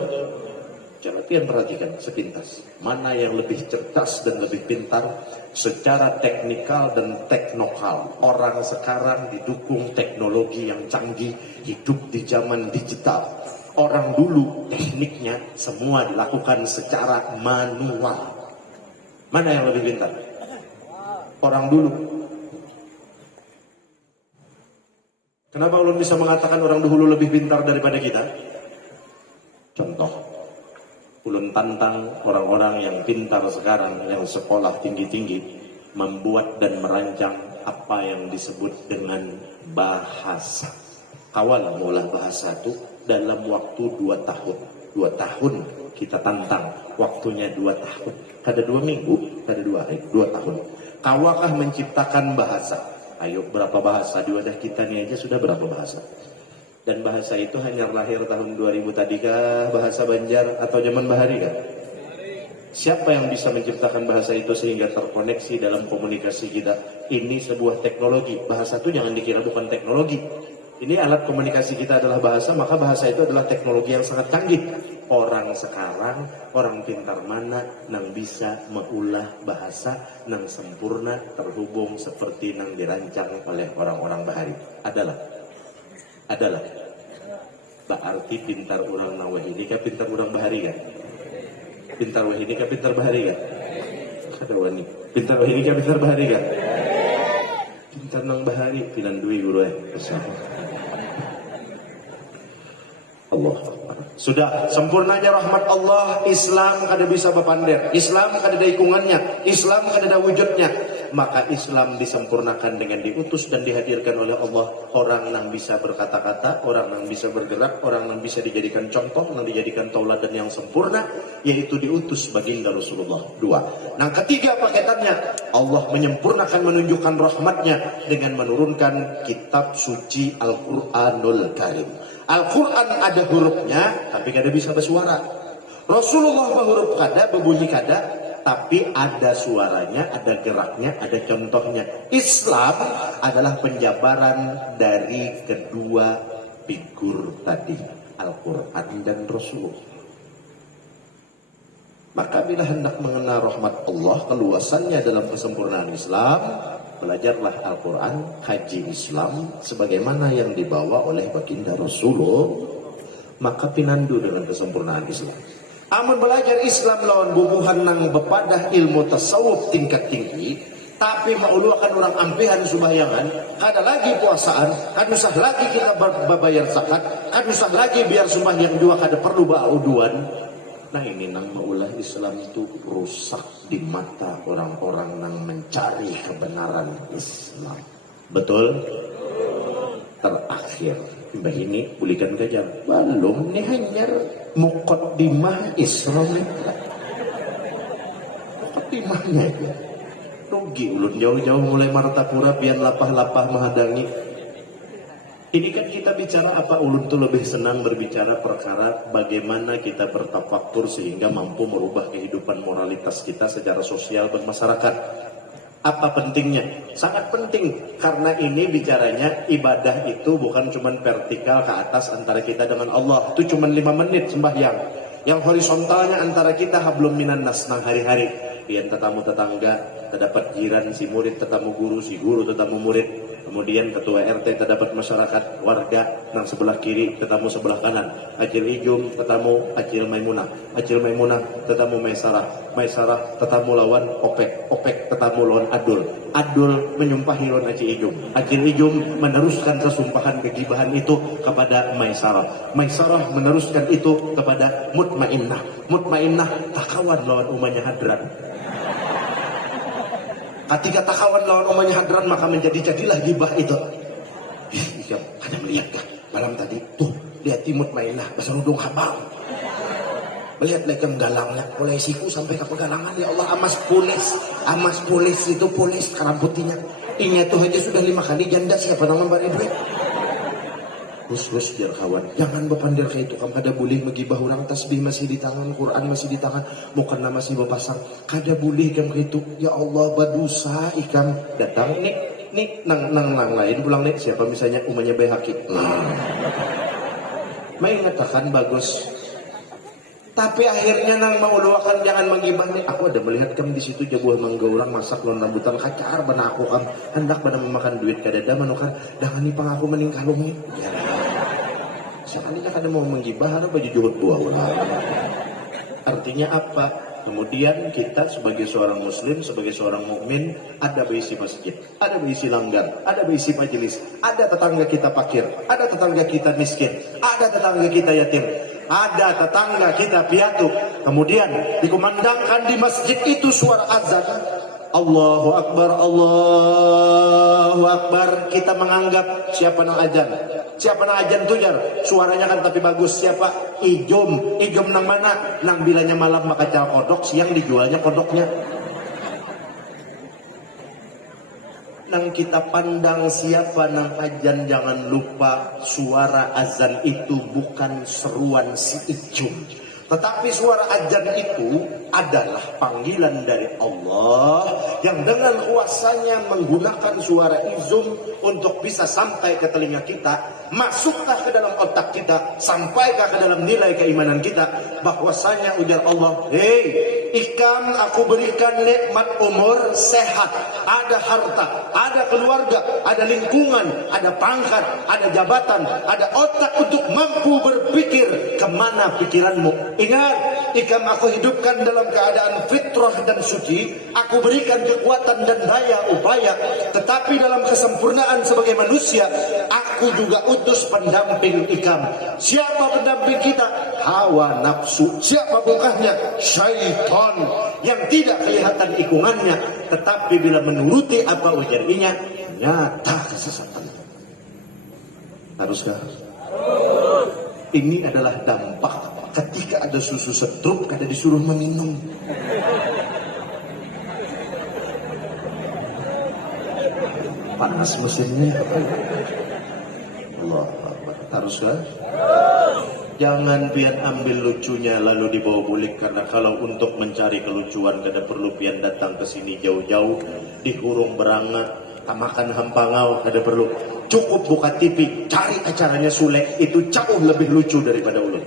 Coba pian perhatikan sepintas, mana yang lebih cerdas dan lebih pintar secara teknikal dan teknokal. Orang sekarang didukung teknologi yang canggih, hidup di zaman digital. Orang dulu tekniknya semua dilakukan secara manual. Mana yang lebih pintar? Orang dulu. Kenapa ulun bisa mengatakan orang dahulu lebih pintar daripada kita? Contoh, ulun tantang orang-orang yang pintar sekarang, yang sekolah tinggi-tinggi, membuat dan merancang apa yang disebut dengan bahasa. Kawalah mulai bahasa itu dalam waktu 2 tahun. 2 tahun kita tantang, waktunya 2 tahun. Kada 2 minggu, kada 2 hari, 2 tahun. Kawakah menciptakan bahasa? Ayo, berapa bahasa di wadah kita nih aja sudah berapa bahasa? Dan bahasa itu hanya lahir tahun 2000 tadi kah? Bahasa Banjar atau zaman Bahari kah? Siapa yang bisa menciptakan bahasa itu sehingga terkoneksi dalam komunikasi kita? Ini sebuah teknologi. Bahasa itu jangan dikira bukan teknologi. Ini alat komunikasi kita adalah bahasa, maka bahasa itu adalah teknologi yang sangat canggih. Orang sekarang, orang pintar mana nang bisa mengulah bahasa nang sempurna terhubung seperti nang dirancang oleh orang-orang Bahari? Adalah berarti pintar orang Nawahidi kah pintar orang Bahari kan? Pintar Wahidi kah pintar Bahari kan? Kata wani, pintar Wahidi kah pintar Bahari kan? Pintar nang Bahari, pilan duit guru Allah. Sudah sempurnanya rahmat Allah, Islam kada bisa berpander, Islam kada ada ikungannya, Islam kada ada wujudnya. Maka Islam disempurnakan dengan diutus dan dihadirkan oleh Allah orang yang bisa berkata-kata, orang yang bisa bergerak, orang yang bisa dijadikan contoh, yang dijadikan tauladan yang sempurna, yaitu diutus baginda Rasulullah. 2. Yang ketiga paketannya, Allah menyempurnakan menunjukkan rahmatnya dengan menurunkan kitab suci Al-Quranul Karim. Al-Quran ada hurufnya, tapi kada bisa bersuara. Rasulullah berhuruf kada, berbunyi kada, tapi ada suaranya, ada geraknya, ada contohnya. Islam adalah penjabaran dari kedua figur tadi, Al-Quran dan Rasulullah. Maka bila hendak mengenal rahmat Allah, keluasannya dalam kesempurnaan Islam, belajarlah Al-Quran, haji Islam sebagaimana yang dibawa oleh baginda Rasulullah maka pinandu dengan kesempurnaan Islam. Amun belajar Islam lawan bubuhan nang bepadah ilmu tasawuf tingkat tinggi, tapi mauluakan orang ampihan sumbayangan, kada lagi puasaan, kada usah lagi kita berbayar zakat, kada usah lagi biar sembahyang dua kada perlu bauduan. Nah ini nang maulah Islam itu rusak di mata orang-orang nang mencari kebenaran Islam. Betul? Terakhir, mbah ini bulikan gajah. Belum nih hanya muqaddimah Islam. Muqaddimahnya aja. Rugi ulun jauh-jauh mulai Martapura pian lapah-lapah menghadangi. Ini kan kita bicara apa, ulun tuh lebih senang berbicara perkara bagaimana kita bertafakkur sehingga mampu merubah kehidupan moralitas kita secara sosial bermasyarakat. Apa pentingnya? Sangat penting, karena ini bicaranya ibadah itu bukan cuma vertikal ke atas antara kita dengan Allah. Itu cuma 5 menit sembahyang. Yang horizontalnya antara kita hablum minan nas nang hari-hari. Pian tetamu tetangga, terdapat jiran si murid, tetamu guru, si guru tetamu murid. Kemudian ketua RT terdapat masyarakat warga nang sebelah kiri, tetamu sebelah kanan. Acil Ijum tetamu Acil Maimunah, Acil Maimunah tetamu Maisarah, Maisarah tetamu lawan Opek, Opek tetamu lawan Adul, Adul menyumpahi lawan Acil Ijum, Acil Ijum meneruskan sesumpahan kegibahan itu kepada Maisarah, Maisarah meneruskan itu kepada Mutmainnah, Mutmainnah takawan lawan umanya Hadran. Ketika takawan lawan umanya Hadran, maka jadilah gibah itu. Iya, ada melihat kah malam tadi tuh, lihat timut mainah berserudung habang. Melihat lekam galangnya polisiku sampai ke pegalangan. Ya Allah, amas polis itu polis kerambutinya. Ini tuh aja sudah 5 kali janda, siapa nama bari duit. Terus biar kawan, jangan berpandil kayak itu. Kamu kada boleh megibah orang, tasbih masih di tangan, Quran masih di tangan, mukena masih berpasang. Kada boleh kamu kayak itu. Ya Allah, badusa ikam datang nih nang lain pulang nih. Siapa misalnya umanya Bayhaqi. Main ngatakan bagus. Tapi akhirnya nang mauluakan jangan menggibah nih. Aku ada melihat kamu di situ jabuah mangga orang masak lon rambutan kacar bana aku kam hendak bana memakan duit kadada manukan dahani pang aku mening kalungnya. Ya. Sekalinya kada mau menggibah ada baju juhud buah. Artinya apa? Kemudian kita sebagai seorang muslim, sebagai seorang mukmin, ada berisi masjid, ada berisi langgar, ada berisi majelis, ada tetangga kita fakir, ada tetangga kita miskin, ada tetangga kita yatim, ada tetangga kita piatu. Kemudian dikumandangkan di masjid itu suara azan, Allahu Akbar, Allahu Akbar. Kita menganggap siapa nang ajan, siapa nang ajan tujar, suaranya kan tapi bagus. Siapa? Ijum nang mana? Nang bilanya malam maka cal kodok, siang dijualnya kodoknya. Nang kita pandang siapa nang ajan, jangan lupa suara azan itu bukan seruan si ijum, tetapi suara azan itu adalah panggilan dari Allah yang dengan kuasanya menggunakan suara izum untuk bisa sampai ke telinga kita, masuklah ke dalam otak kita, sampaikah ke dalam nilai keimanan kita, bahwasanya ujar Allah, hei ikam aku berikan nikmat umur, sehat, ada harta, ada keluarga, ada lingkungan, ada pangkat, ada jabatan, ada otak untuk mampu berpikir. Kemana pikiranmu? Ingat, ikam aku hidupkan dalam keadaan fitrah dan suci, aku berikan kekuatan dan daya upaya, tetapi dalam kesempurnaan sebagai manusia, aku juga utus pendamping ikam. Siapa pendamping kita? Hawa nafsu. Siapa bukannya? Syaitan yang tidak kelihatan ikungannya, tetapi bila menuruti apa ujarnya, nyata kesesatan. Haruskah? Ini adalah dampak ketika ada susu setrup kada disuruh meminum. Panas mesinnya. Allah Akbar. Haruskah? Jangan pian ambil lucunya lalu dibawa bulik, karena kalau untuk mencari kelucuan kada perlu pian datang ke sini jauh-jauh dikurung berangat makan hampangau, kada perlu. Cukup buka TV, cari acaranya Sule, itu jauh lebih lucu daripada ulun.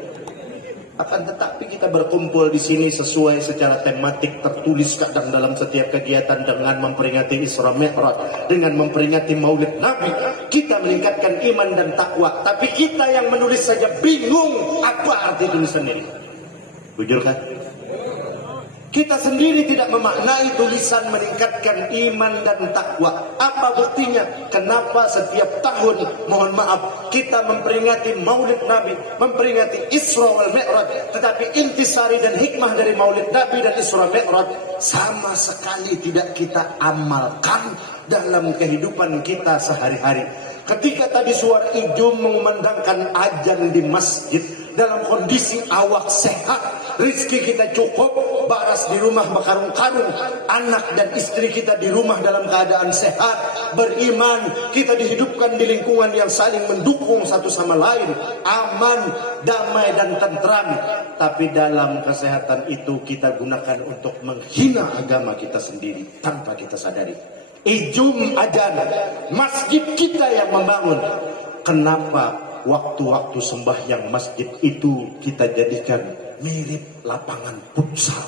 Akan tetapi kita berkumpul di sini sesuai secara tematik tertulis kadang dalam setiap kegiatan dengan memperingati Isra Mi'raj, dengan memperingati Maulid Nabi, kita meningkatkan iman dan takwa. Tapi kita yang menulis saja bingung apa arti tulisan ini. Jujur kan? Kita sendiri tidak memaknai tulisan meningkatkan iman dan takwa. Apa buktinya? Kenapa setiap tahun, mohon maaf, kita memperingati Maulid Nabi, memperingati Isra wal Mi'raj, tetapi intisari dan hikmah dari Maulid Nabi dan Isra Mi'raj sama sekali tidak kita amalkan dalam kehidupan kita sehari-hari. Ketika tadi suara ijum mengumandangkan azan di masjid dalam kondisi awak sehat, rizki kita cukup, baras di rumah berkarung-karung, anak dan istri kita di rumah dalam keadaan sehat, beriman, kita dihidupkan di lingkungan yang saling mendukung satu sama lain, aman, damai dan tentram. Tapi dalam kesehatan itu kita gunakan untuk menghina agama kita sendiri tanpa kita sadari. Ijum ajan, masjid kita yang membangun. Kenapa waktu-waktu sembahyang masjid itu kita jadikan mirip lapangan futsal?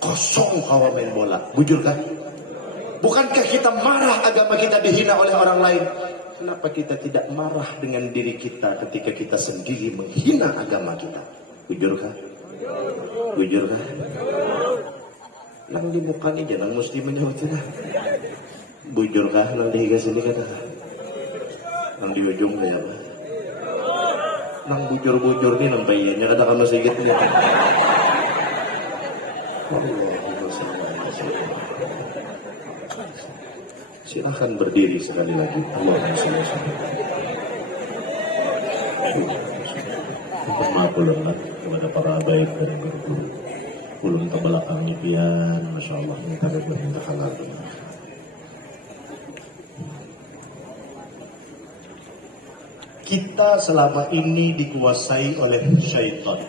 Kosong kalau main bola. Bujur kan? Bukankah kita marah agama kita dihina oleh orang lain? Kenapa kita tidak marah dengan diri kita ketika kita sendiri menghina agama kita? Bujur kan? Bujur kan? Nang di muka ni jangan mesti menjawab itu. Bujur kah nang di sini kata. Nang di ujung dia apa? Nang bujur-bujur ni nang bayinya kata kamu sedikit ni. Silakan berdiri sekali lagi. Allahumma shalli alaihi wasallam. Maaf ulun kepada para baik dan guru. Ulun ke belakang impian, Masya Allah, minta halal. Kita selama ini dikuasai oleh syaitan.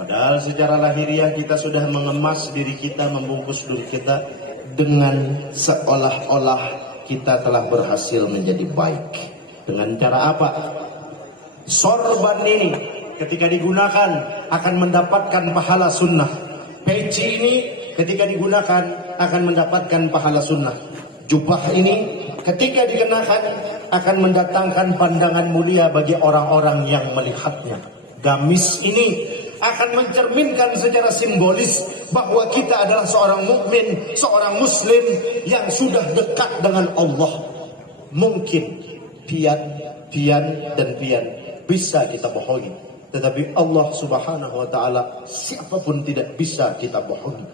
Padahal secara lahiriah kita sudah mengemas diri kita, membungkus diri kita dengan seolah-olah kita telah berhasil menjadi baik. Dengan cara apa? Sorban ini ketika digunakan akan mendapatkan pahala sunnah. Peci ini ketika digunakan akan mendapatkan pahala sunnah. Jubah ini ketika dikenakan akan mendatangkan pandangan mulia bagi orang-orang yang melihatnya. Gamis ini akan mencerminkan secara simbolis bahwa kita adalah seorang mukmin, seorang muslim yang sudah dekat dengan Allah. Mungkin pian bisa kita bohongi. Tetapi Allah subhanahu wa ta'ala siapapun tidak bisa kita bohongi.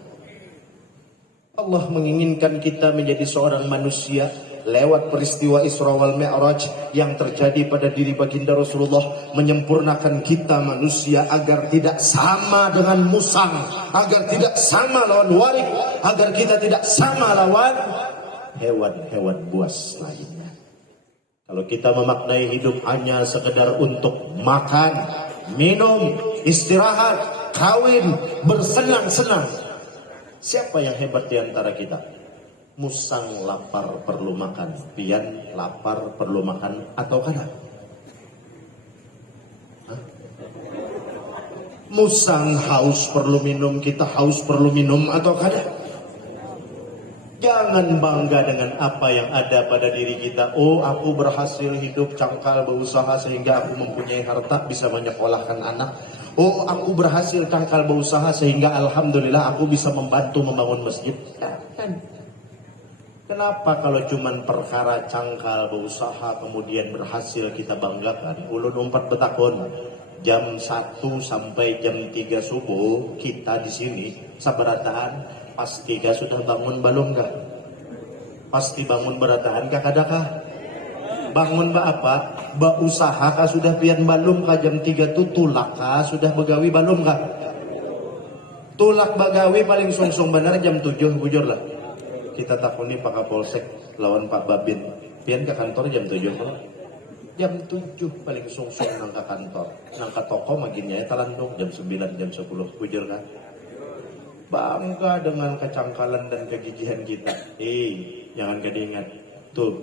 Allah menginginkan kita menjadi seorang manusia lewat peristiwa Isra wal Mi'raj yang terjadi pada diri baginda Rasulullah, menyempurnakan kita manusia agar tidak sama dengan musang, agar tidak sama lawan warik, agar kita tidak sama lawan hewan-hewan buas lainnya. Kalau kita memaknai hidup hanya sekedar untuk makan, minum, istirahat, kawin, bersenang-senang, siapa yang hebat di antara kita? Musang lapar perlu makan, pian lapar perlu makan, atau kada? Musang haus perlu minum, kita haus perlu minum, atau kada? Jangan bangga dengan apa yang ada pada diri kita. Oh, aku berhasil hidup cangkal berusaha sehingga aku mempunyai harta bisa menyekolahkan anak. Oh, aku berhasil cangkal berusaha sehingga alhamdulillah aku bisa membantu membangun masjid. Kenapa kalau cuman perkara cangkal berusaha kemudian berhasil kita banggakan? Ulun umpat betakon. Jam 1 sampai jam 3 subuh kita di sini sabaratahan. Pas 3 sudah bangun balum kah? Pasti bangun beratahan kah kadakah? Bangun ba apa? Ba usaha kah sudah pian balum kah jam 3 tu tulak kah sudah begawi balum kah? Tulak bagawi paling sungsung benar jam 7 bujur lah. Kita takuni Pak Kapolsek lawan Pak Babin. Pian ke kantor jam 7 kah? Jam 7 paling sungsung nang ke kantor. Nang ke toko maginnya talandung jam 9 jam 10 bujur kah? Bangga dengan kecangkalan dan kegigihan kita. Jangan kedingat. Tuh,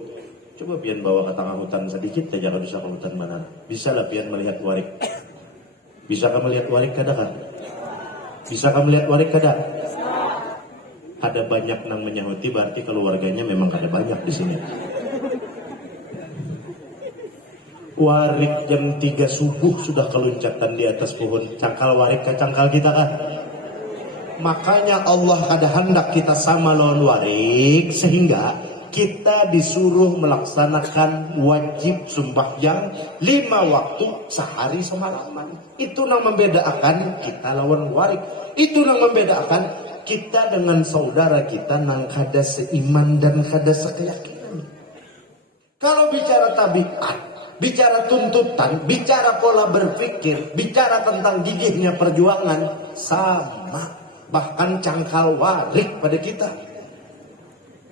coba pian bawa ke tengah hutan sedikit saja kalau bisa ke hutan mana. Bisa lah pian melihat warik. Bisa kamu lihat warik kada kan? Bisa kamu lihat warik kada? Ada banyak nang menyahuti, berarti keluarganya memang kada banyak di sini. Warik jam 3 subuh sudah keluncatan di atas pohon. Cangkal warik ke cangkal kita kan? Makanya Allah ada hendak kita sama lawan warik, sehingga kita disuruh melaksanakan wajib sembahyang 5 waktu sehari semalaman. Itu yang membedakan kita lawan warik. Itu yang membedakan kita dengan saudara kita nang kada seiman dan kada sekeyakinan. Kalau bicara tabiat, bicara tuntutan, bicara pola berpikir, bicara tentang gigihnya perjuangan, sama. Bahkan cangkal warik pada kita.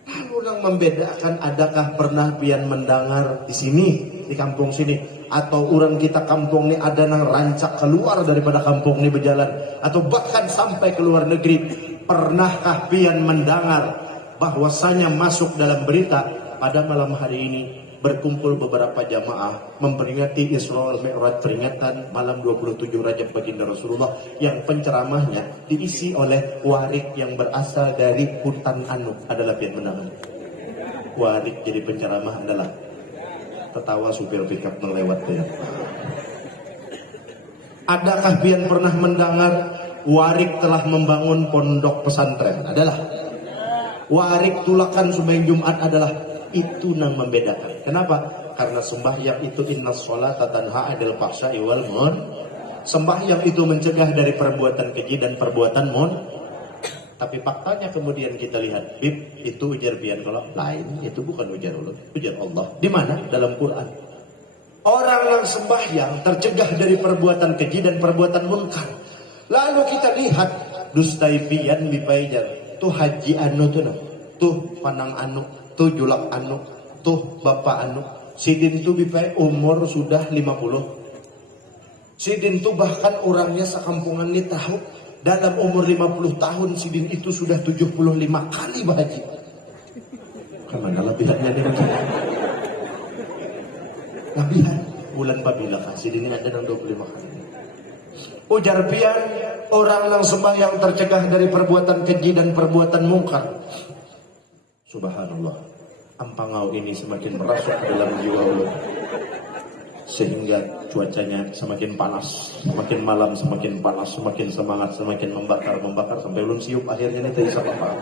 Lalu yang membedakan, adakah pernah pian mendengar di sini, di kampung sini, atau orang kita kampung ini ada yang rancak keluar daripada kampung ini berjalan, atau bahkan sampai ke luar negeri. Pernahkah pian mendengar bahwasanya masuk dalam berita pada malam hari ini berkumpul beberapa jamaah memperingati Isra wal Mi'raj, peringatan malam 27 Rajab baginda Rasulullah, yang penceramahnya diisi oleh warik yang berasal dari hutan Anu. Adalah pian mendengar? Warik jadi penceramah adalah tertawa supir pickup melewat ya. Adakah pian pernah mendengar warik telah membangun pondok pesantren? Adalah. Warik tulakan sembahyang Jumat adalah. Itu yang membedakan. Kenapa? Karena sembahyang itu innas sholata tanha 'anil fahsya'i wal munkar. Sembahyang itu mencegah dari perbuatan keji dan perbuatan munkar. Tapi faktanya kemudian kita lihat, bib, itu ujar pian kalau lain, itu bukan ujar Allah, ujar Allah. Di mana? Dalam Quran. Orang yang sembahyang tercegah dari perbuatan keji dan perbuatan munkar. Lalu kita lihat dustai pian bipaijar. Tuh haji anu tuh panang anu, tuh julak anu, tuh bapak anu. Sidin tuh bipai umur sudah 50. Sidin tuh bahkan orangnya sekampungan ini tahu, dalam umur 50 tahun Sidin itu sudah 75 kali berhaji. Kemana lebihannya nih? Lebihan bulan pabila kah Sidin ada yang 25 kali. Ujar pian, orang yang sembahyang tercegah dari perbuatan keji dan perbuatan mungkar. Subhanallah, ampangau ini semakin merasuk ke dalam jiwa Allah, sehingga cuacanya semakin panas, semakin malam semakin panas, semakin semangat, semakin membakar sampai ulun siup akhirnya ini tadi sama apa?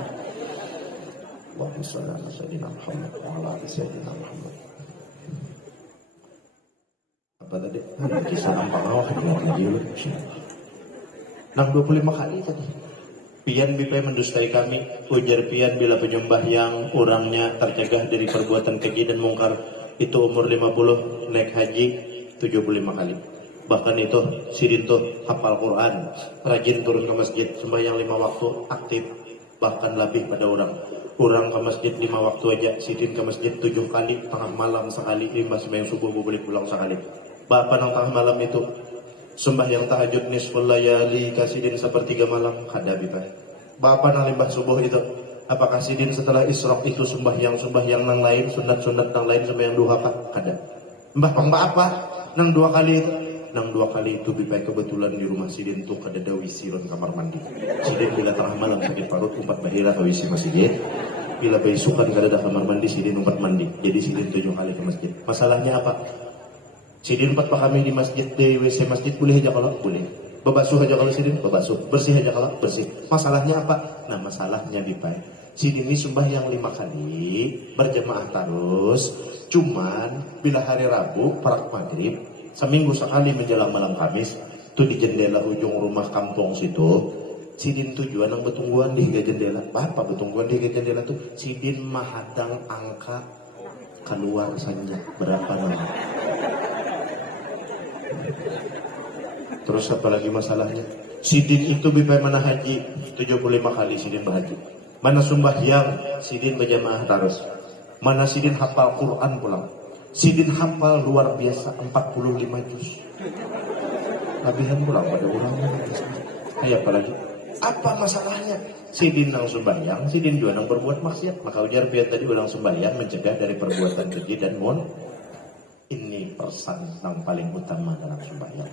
Allahumma shalli ala sayyidina Muhammad wa ala ali sayyidina Muhammad. Apa tadi? Kisah ampangau lagi ulun. Nang 25 kali tadi. Pian bipai mendustai kami, ujar pian bila penyembah yang orangnya tercegah dari perbuatan keji dan mungkar itu umur 50, naik haji 75 kali. Bahkan itu Sidin tuh hafal Quran, rajin turun ke masjid, sembahyang 5 waktu, aktif, bahkan lebih pada orang. Orang ke masjid 5 waktu aja, Sidin ke masjid 7 kali, tengah malam sekali, limbah sembahyang subuh boleh pulang sekali. Bapak nang tengah malam itu sembahyang tahajud nisful layali, Sidin sepertiga malam kada bipai. Bapak nang limbah subuh itu, apakah Sidin setelah isyraq itu sembahyang nang lain, sunat nang lain sembahyang duha kah? Kada. Mbah apa nang 2 kali itu? Nang 2 kali itu bipai kebetulan di rumah Sidin tuh kada ada wisiron kamar mandi. Sidin bila tengah malam sakit parut umpat bahira ke wisi masjid. Bila besukan kada ada kamar mandi, Sidin umpat mandi. Jadi Sidin 7 kali ke masjid. Masalahnya apa? Sidin 4 kami di masjid, di WC masjid boleh aja kalau boleh. Bebasuh aja kalau Sidin, bebasuh. Bersih aja kalau bersih. Masalahnya apa? Nah masalahnya bipai, Sidin ini sembahyang 5 kali, berjemaah terus. Cuman bila hari Rabu, parak maghrib, seminggu sekali menjelang malam Kamis, tuh di jendela ujung rumah kampung situ, Sidin tujuan yang betungguan di jendela. Apa betungguan di jendela tuh? Sidin mahadang angka keluar saja berapa nama. Terus apa lagi masalahnya? Sidin itu bipai mana haji 75 kali Sidin berhaji. Mana sembahyang Sidin berjamaah terus. Mana Sidin hafal Quran pulang. Sidin hafal luar biasa 45 juz. Lebihan pulang pada orangnya. Iya apalagi? Apa masalahnya? Sidin nang sembahyang, Sidin juga nang berbuat maksiat. Maka ujar biar tadi ulang sembahyang mencegah dari perbuatan keji dan munkar. Ini pesan yang paling utama dalam sembahyang.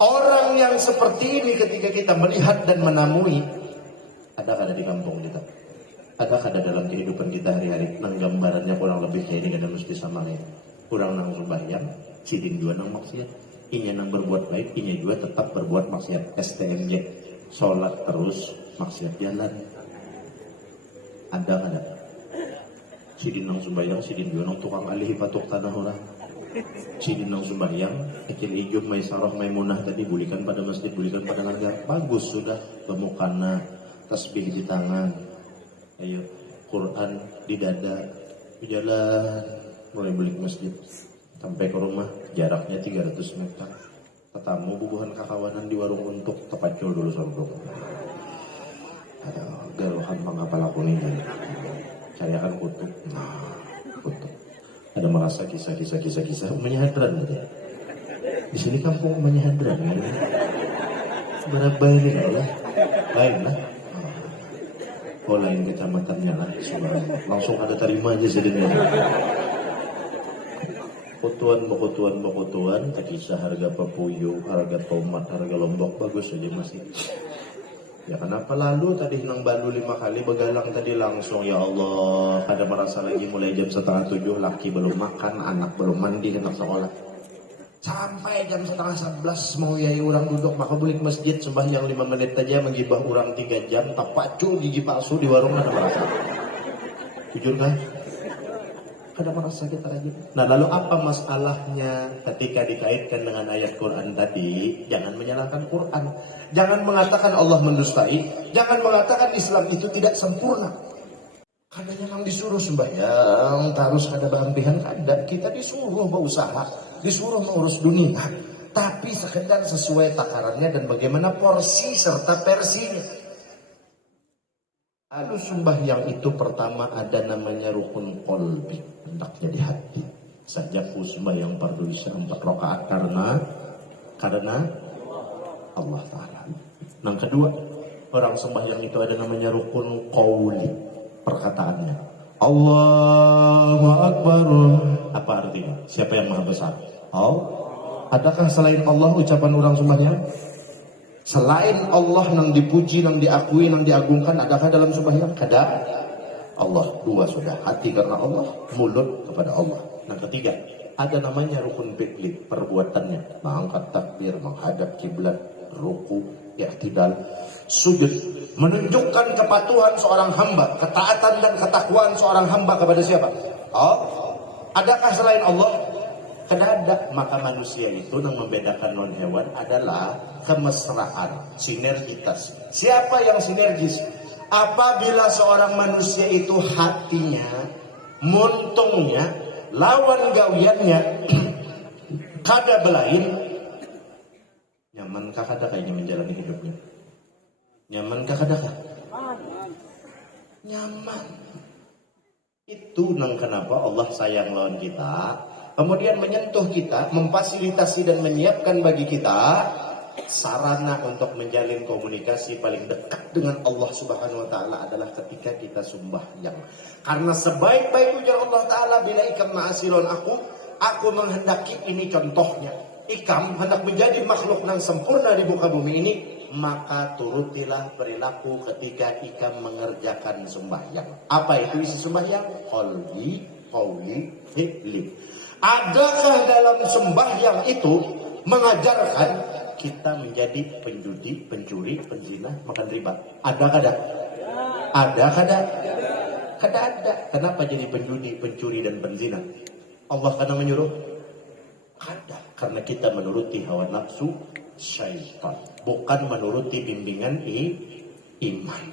Orang yang seperti ini ketika kita melihat dan menamui, ada di kampung kita, ada dalam kehidupan kita hari-hari, nang gambarannya kurang lebih kayak ini, kada mesti sama lain. Kurang nang sembahyang, sidin dua nang maksiat, inya nang berbuat baik, inya juga tetap berbuat maksiat. STMJ, sholat terus, maksiat jalan. Ada. Sidin nang sembahyang, sidin dua nang tukang alih patuk tanah orang. Sidin nang sembahyang, kecil hijau, may sarah, may munah tadi, bulikan pada masjid, bulikan pada harga. Bagus sudah, pemukana, tasbih di tangan, ayo Quran di dada, jalan mulai beli masjid sampai ke rumah jaraknya 300 meter. Ketemu bubuhan kakawanan di warung untuk tepacul dulu sobrang. Ada garuhan mengapa laku ini. Saya kan kutuk. Kutuk. Ada merasa kisah menyadran gitu. Di sini kampung menyadran ya. Berapa ini lah? Lain lah. Oh lain kecamatannya lah. Langsung ada terima aja jadinya. Bokotuan, kisah harga papuyu, harga tomat, harga lombok bagus aja masih. Ya kenapa lalu tadi nang balu 5 kali begalang tadi langsung, ya Allah, kada merasa lagi mulai jam 6:30 laki belum makan, anak belum mandi, anak sekolah. Sampai jam 10:30 mau yai orang duduk maka bulik masjid sembahyang 5 menit aja menggibah orang 3 jam, tapacu gigi palsu di warung kada merasa. Jujur kan? Kada merasa kita lagi. Nah lalu apa masalahnya ketika dikaitkan dengan ayat Quran tadi? Jangan menyalahkan Quran. Jangan mengatakan Allah mendustai. Jangan mengatakan Islam itu tidak sempurna. Kadang yang disuruh sembahyang, terus kada berhampihan kada. Kita disuruh berusaha, disuruh mengurus dunia. Tapi sekedar sesuai takarannya dan bagaimana porsi serta versinya. Lalu sembahyang itu pertama ada namanya rukun qalbi, hendaknya di hati. Sajaku sembahyang fardu 4 rakaat karena Allah Ta'ala. Yang kedua, orang sembahyang itu ada namanya rukun qauli, perkataannya. Allahu Akbar. Apa artinya? Siapa yang maha besar? Adakah selain Allah ucapan orang sembahyang? Selain Allah nang dipuji, nang diakui, nang diagungkan, adakah dalam sembahyang? Kada. Allah, 2 sudah. Hati karena Allah, mulut kepada Allah. Yang ketiga, ada namanya rukun fi'li, perbuatannya. Mengangkat takbir, menghadap kiblat, ruku, i'tidal, sujud. Menunjukkan kepatuhan seorang hamba, ketaatan dan ketakwaan seorang hamba kepada siapa? Adakah selain Allah? Kada ada. Maka manusia itu yang membedakan non hewan adalah kemesraan, sinergitas. Siapa yang sinergis? Apabila seorang manusia itu hatinya, muntungnya, lawan gawiannya kada belain, nyamankah kada kayaknya menjalani hidupnya? Nyamankah kada kah? Nyaman. Itu nang kenapa Allah sayang lawan kita. Kemudian menyentuh kita, memfasilitasi dan menyiapkan bagi kita sarana untuk menjalin komunikasi paling dekat dengan Allah Subhanahu wa Ta'ala adalah ketika kita sembahyang. Karena sebaik-baik ujar Allah Ta'ala, bila ikam ma'asilon aku menghendaki ini contohnya. Ikam hendak menjadi makhluk yang sempurna di muka bumi ini, maka turutilah perilaku ketika ikam mengerjakan sembahyang. Apa itu isi sembahyang? Qalbi, qauli, fi'li. Adakah dalam sembahyang itu mengajarkan kita menjadi penjudi, pencuri, penzina, makan riba? Ada kada? Ada kada? Kada ada. Kenapa jadi penjudi, pencuri dan penzina? Allah kadang menyuruh? Kada. Karena kita menuruti hawa nafsu syaitan, bukan menuruti bimbingan iman.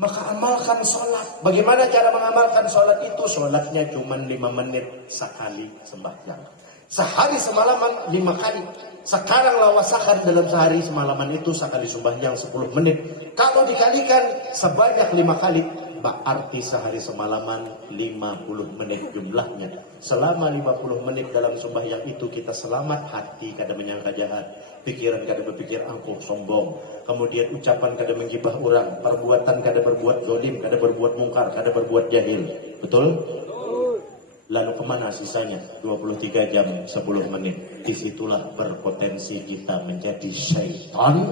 Maka amalkan sholat. Bagaimana cara mengamalkan sholat itu? Sholatnya cuma 5 menit sekali sembahyang. Sehari semalaman 5 kali. Sekarang lawasakan dalam sehari semalaman itu sekali sembahyang 10 menit. Kalau dikalikan sebanyak 5 kali, berarti sehari semalaman 50 menit jumlahnya. Selama 50 menit dalam sembahyang itu kita selamat, hati kada menyangka jahat, pikiran kada berpikir angkuh sombong, kemudian ucapan kada menggibah orang, perbuatan kada berbuat zalim, kada berbuat mungkar, kada berbuat jahil. Betul? Lalu kemana sisanya 23 jam 10 menit? Disitulah berpotensi kita menjadi syaitan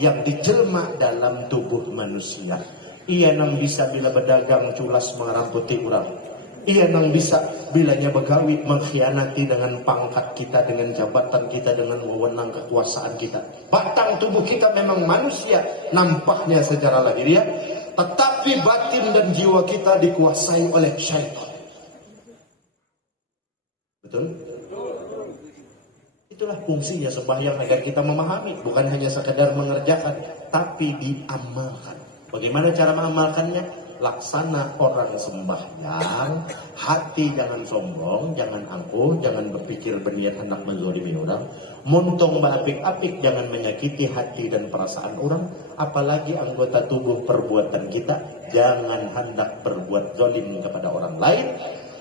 yang dijelma dalam tubuh manusia. Ia nang bisa bila berdagang culas mengeramputi orang. Ia nang bisa bilanya begawi mengkhianati dengan pangkat kita, dengan jabatan kita, dengan wewenang kekuasaan kita. Batang tubuh kita memang manusia nampaknya secara lahiriah, tetapi batin dan jiwa kita dikuasai oleh syaitan. Betul? Itulah fungsinya sembahyang, agar kita memahami, bukan hanya sekedar mengerjakan, tapi diamalkan. Bagaimana cara mengamalkannya? Laksana orang sembahyang, hati jangan sombong, jangan angkuh, jangan berpikir berniat hendak menzalimi orang, muntong beapik-apik, jangan menyakiti hati dan perasaan orang, apalagi anggota tubuh perbuatan kita, jangan hendak berbuat zalim kepada orang lain.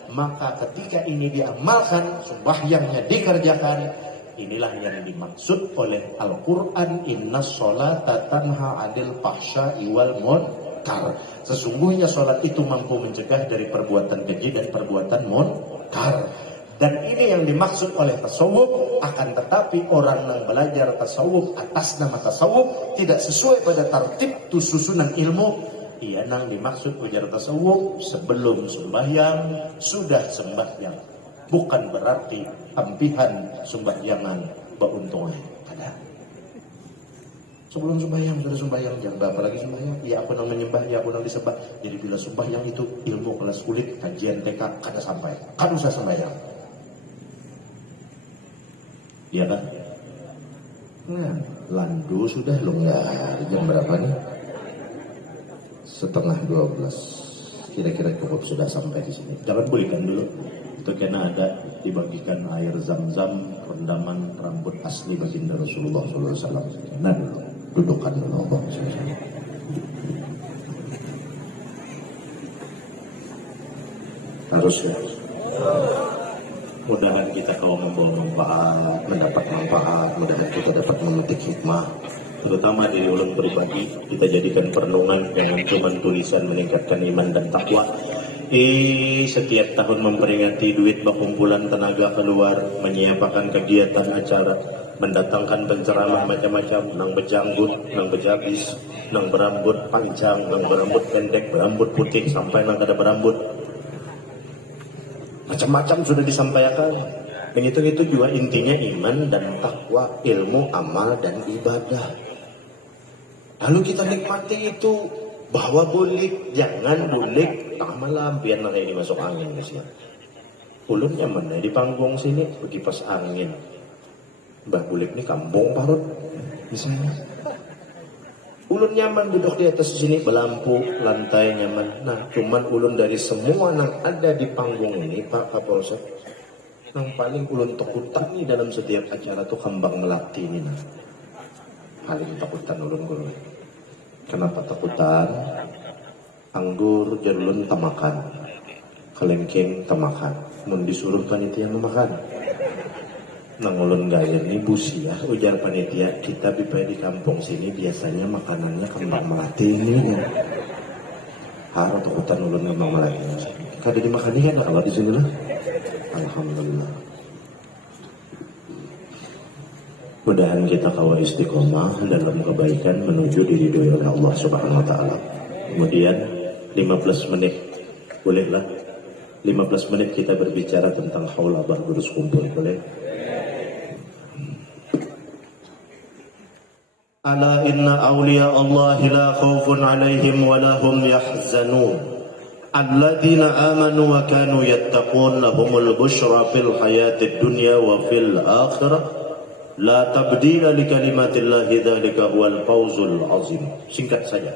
Maka ketika ini diamalkan, sembahyangnya dikerjakan, inilah yang dimaksud oleh Al-Quran, innas sholata tanha 'anil fahsya'i wal munkar. Sesungguhnya sholat itu mampu mencegah dari perbuatan keji dan perbuatan munkar. Dan ini yang dimaksud oleh tasawuf. Akan tetapi orang yang belajar tasawuf atas nama tasawuf tidak sesuai pada tertib susunan ilmu. Ia nang dimaksud ujar tasawuf sebelum sembahyang sudah sembahyang. Bukan berarti ampihan sembahyangan beuntungan. Ada. Sebelum sembahyang sudah sembahyang, jangan apalagi sembahyang. Ya aku nang menyembah, ya aku nang disembah. Jadi bila sembahyang itu ilmu kelas kulit, kajian TK kada sampai, kan usah sembahyang. Iya kan? Nah, landu sudah lo nggak jam berapa nih? 11:30. Kira-kira cukup sudah sampai di sini. Jangan berikan dulu. Itu karena ada dibagikan air zam-zam rendaman rambut asli baginda Rasulullah SAW. Nah, dudukkan dulu Allah. Harusnya. Mudah-mudahan kita kalau membawa manfaat, mendapat manfaat, mudah-mudahan kita dapat memetik hikmah. Terutama di ulun pribadi, kita jadikan perenungan dengan cuma tulisan meningkatkan iman dan takwa. Setiap tahun memperingati duit berkumpulan tenaga keluar, menyiapkan kegiatan acara, mendatangkan penceramah macam-macam, nang berjanggut, nang berjabis, nang berambut panjang, nang berambut pendek, berambut putih, sampai nang kada berambut. Macam-macam sudah disampaikan. Dan itu juga intinya iman dan takwa, ilmu, amal, dan ibadah. Lalu kita nikmati itu, bahwa bulik, jangan bulik, tengah malam, biar nanti ini masuk angin. Ulun nyaman di panggung sini, pergi pas angin. Mbah bulik ini kampung parut, misalnya. Ulun nyaman duduk di atas sini, berlampu, lantai nyaman. Nah, cuman ulun dari semua yang ada di panggung ini, Pak Kapolsek, yang paling ulun takutan dalam setiap acara tuh kembang melati ini. Nah. Paling takutan ulun. Kenapa takutan? Anggur jarulun tamakan, kelengking tamakan, mun disuruh panitia memakan. Nang ulun gaya ini busi ya, ujar panitia, kita di kampung sini biasanya makanannya kembang melati ini ya. Harus takutan ulun kembang melati. Kada dimakan kan kalau di sini lah. Alhamdulillah. Mudahan kita kawal istiqomah dalam kebaikan menuju diridhoi oleh Allah Subhanahu wa taala. Kemudian 15 menit bolehlah 15 menit kita berbicara tentang haul abah gurus kumpul, boleh? Ala inna awliya Allah la khawfun alaihim wa lahum yahzanun alladzina amanu wa kanu yattaqun lahumul busyra fil hayatid dunya wa fil akhirah la tabdila li kalimatillahi dzalika huwal fawzul azim. Singkat saja,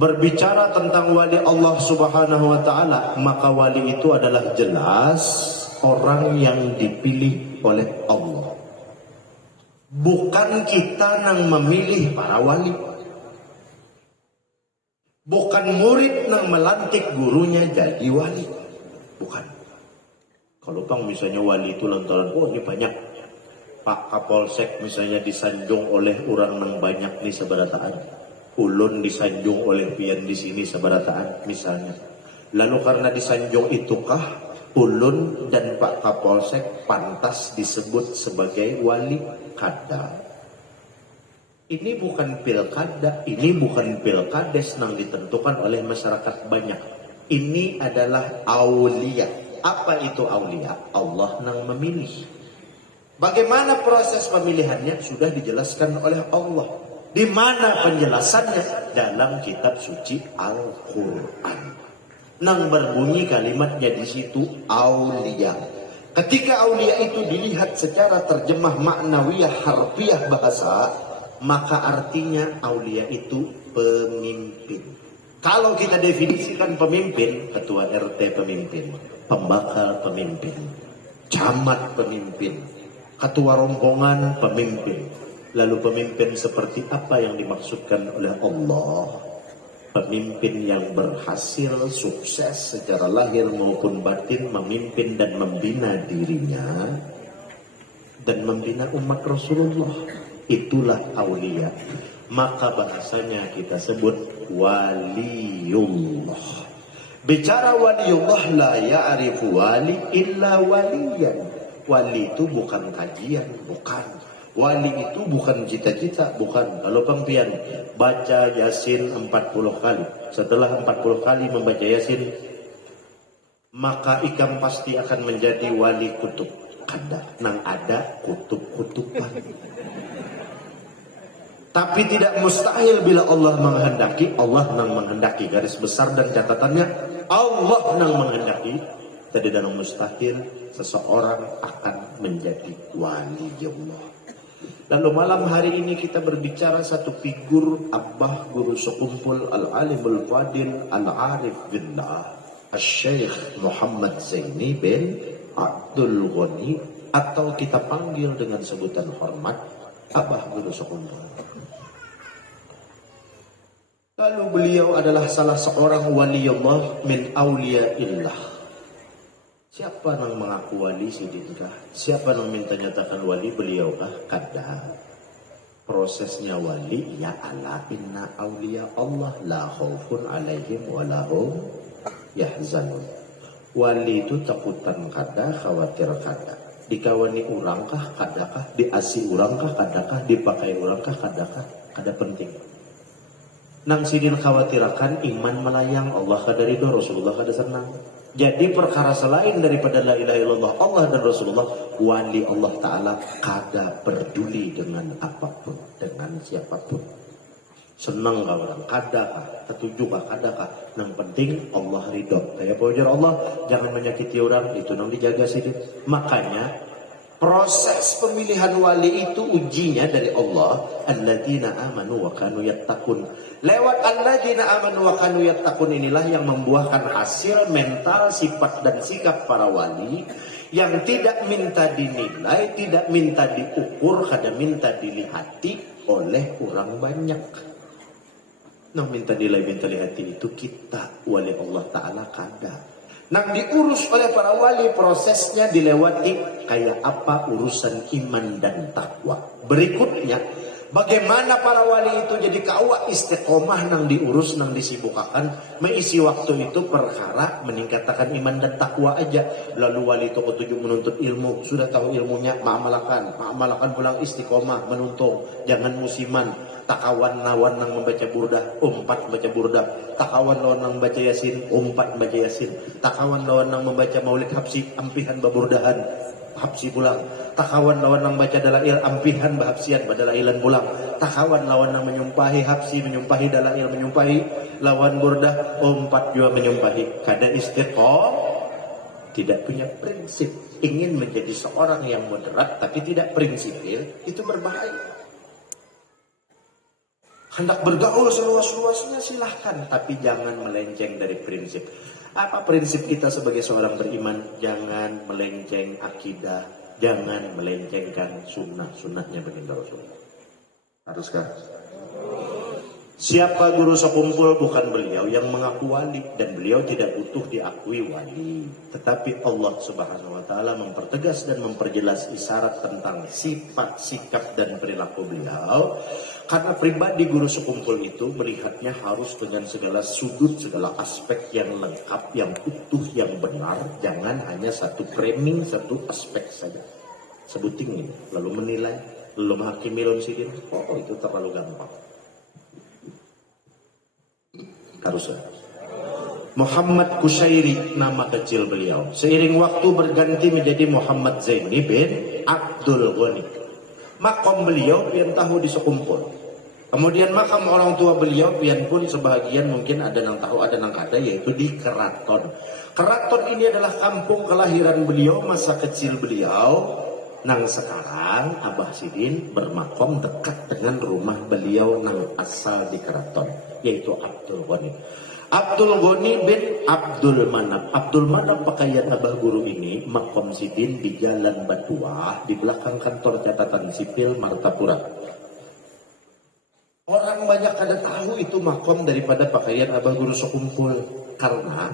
berbicara tentang wali Allah Subhanahu wa taala, maka wali itu adalah jelas orang yang dipilih oleh Allah. Bukan kita yang memilih para wali. Bukan murid yang melantik gurunya jadi wali. Bukan. Kalau bang misalnya wali itu lantaran, oh ini banyak Pak Kapolsek misalnya disanjung oleh orang yang banyak nih seberataan, ulun disanjung oleh pian di sini seberataan misalnya. Lalu karena disanjung itukah Ulun dan Pak Kapolsek pantas disebut sebagai wali kada. Ini bukan pilkada, ini bukan pilkades yang ditentukan oleh masyarakat banyak. Ini adalah aulia. Apa itu aulia? Allah yang memilih. Bagaimana proses pemilihannya sudah dijelaskan oleh Allah. Di mana penjelasannya? Dalam kitab suci Al-Quran. Nang berbunyi kalimatnya di situ aulia. Ketika aulia itu dilihat secara terjemah maknawiyah harfiah bahasa, maka artinya aulia itu pemimpin. Kalau kita definisikan pemimpin, ketua RT pemimpin, pembakal pemimpin, camat pemimpin, ketua rombongan pemimpin. Lalu pemimpin seperti apa yang dimaksudkan oleh Allah? Pemimpin yang berhasil, sukses secara lahir maupun batin, memimpin dan membina dirinya dan membina umat Rasulullah. Itulah aulia. Maka bahasanya kita sebut waliullah. Bicara waliullah, la ya'rifu wali illa waliyan. Wali itu bukan kajian, bukan. Wali itu bukan cita-cita, bukan. Kalau pengpian baca Yasin 40 kali. Setelah 40 kali membaca Yasin, maka ikam pasti akan menjadi wali kutub. Nang ada kutub-kutuban. Tapi tidak mustahil bila Allah menghendaki. Allah nang menghendaki, garis besar dan catatannya Allah nang menghendaki. Tidak dalam mustahil seseorang akan menjadi wali Allah. Lalu malam hari ini kita berbicara satu figur Abah Guru Sekumpul Al-Alimul Fadil Al-Arif Billah Al-Syekh Muhammad Zaini bin Abdul Ghani, atau kita panggil dengan sebutan hormat Abah Guru Sekumpul. Lalu beliau adalah salah seorang waliullah min awliyaillah. Siapa yang mengaku wali sidinkah? Siapa yang minta nyatakan wali beliaukah? Kada. Prosesnya wali ya ala inna awliya Allah la khaufun alaihim wa lahum yahzanun. Wali itu takutan kada, khawatir kada. Dikawani urangkah kadakah, diasi urangkah kadakah, dipakai urangkah kadakah, kada penting. Nang sidin khawatirakan iman melayang, Allah kada ridho, Rasulullah kada senang. Jadi perkara selain daripada la ilaha illallah Allah dan Rasulullah, wali Allah Ta'ala kada peduli dengan apapun, dengan siapapun. Senang kah orang, kadakah, ketujuh kah, kadakah. Yang penting Allah ridho. Kayak pajar Allah, jangan menyakiti orang, itu nang dijaga sidin. Makanya proses pemilihan wali itu ujinya dari Allah. Alladzina amanu wa kanu yattaqun. Lewat alladzina amanu wa kanu yattaqun inilah yang membuahkan hasil mental, sifat dan sikap para wali yang tidak minta dinilai, tidak minta diukur, kada minta dilihati oleh orang banyak. Nah, minta nilai, minta lihati itu kita, wali Allah Ta'ala kada. Nah, diurus oleh para wali, prosesnya dilewati kayak apa urusan iman dan takwa. Berikutnya, bagaimana para wali itu jadi kawa istiqomah nang diurus, nang disibukakan, mengisi waktu itu perkara meningkatkan iman dan takwa aja. Lalu wali itu ketujuh menuntut ilmu, sudah tahu ilmunya, ma'amalakan pulang istiqomah, menuntung, jangan musiman. Takawan lawan nang membaca burdah, umpat baca burdah. Takawan lawan nang baca yasin, umpat baca yasin. Takawan lawan nang membaca maulid habsi, ampihan baburdahan, habsi pulang. Takawan lawan nang baca dalail, ampihan bahapsian, badalailan pulang. Takawan lawan nang menyumpahi habsi, menyumpahi dalail, menyumpahi lawan burdah, umpat juga menyumpahi. Kada istiqomah, tidak punya prinsip. Ingin menjadi seorang yang moderat tapi tidak prinsipil, itu berbahaya. Hendak bergaul seluas-luasnya silahkan, tapi jangan melenceng dari prinsip. Apa prinsip kita sebagai seorang beriman? Jangan melenceng akidah, jangan melencengkan sunnahnya baginda Rasulullah. Haruskah? Siapa Guru Sekumpul? Bukan beliau yang mengaku wali, dan beliau tidak butuh diakui wali. Tetapi Allah Subhanahu wa Ta'ala mempertegas dan memperjelas isyarat tentang sifat, sikap dan perilaku beliau. Karena pribadi guru sekumpul itu melihatnya harus dengan segala sudut, segala aspek yang lengkap, yang utuh, yang benar. Jangan hanya satu framing, satu aspek saja. Sebuting ini, lalu menilai, lalu menghakimi lawan sidin. Oh, itu terlalu gampang. Harusnya. Muhammad Kushairi nama kecil beliau. Seiring waktu berganti menjadi Muhammad Zaini bin Abdul Ghani. Makom beliau yang tahu di sekumpul. Kemudian makam orang tua beliau pian pun sebahagian mungkin ada yang tahu ada yang kada, yaitu di Keraton. Keraton ini adalah kampung kelahiran beliau, masa kecil beliau. Nang sekarang Abah Sidin bermakom dekat dengan rumah beliau nang asal di Keraton, yaitu Abdul Ghani. Abdul Ghani bin Abdul Manap. Abdul Manap pakaian Abah Guru ini makom Sidin di Jalan Batuah di belakang kantor catatan sipil Martapura. Orang banyak ada tahu itu makom daripada pakaian Abah Guru sekumpul, karena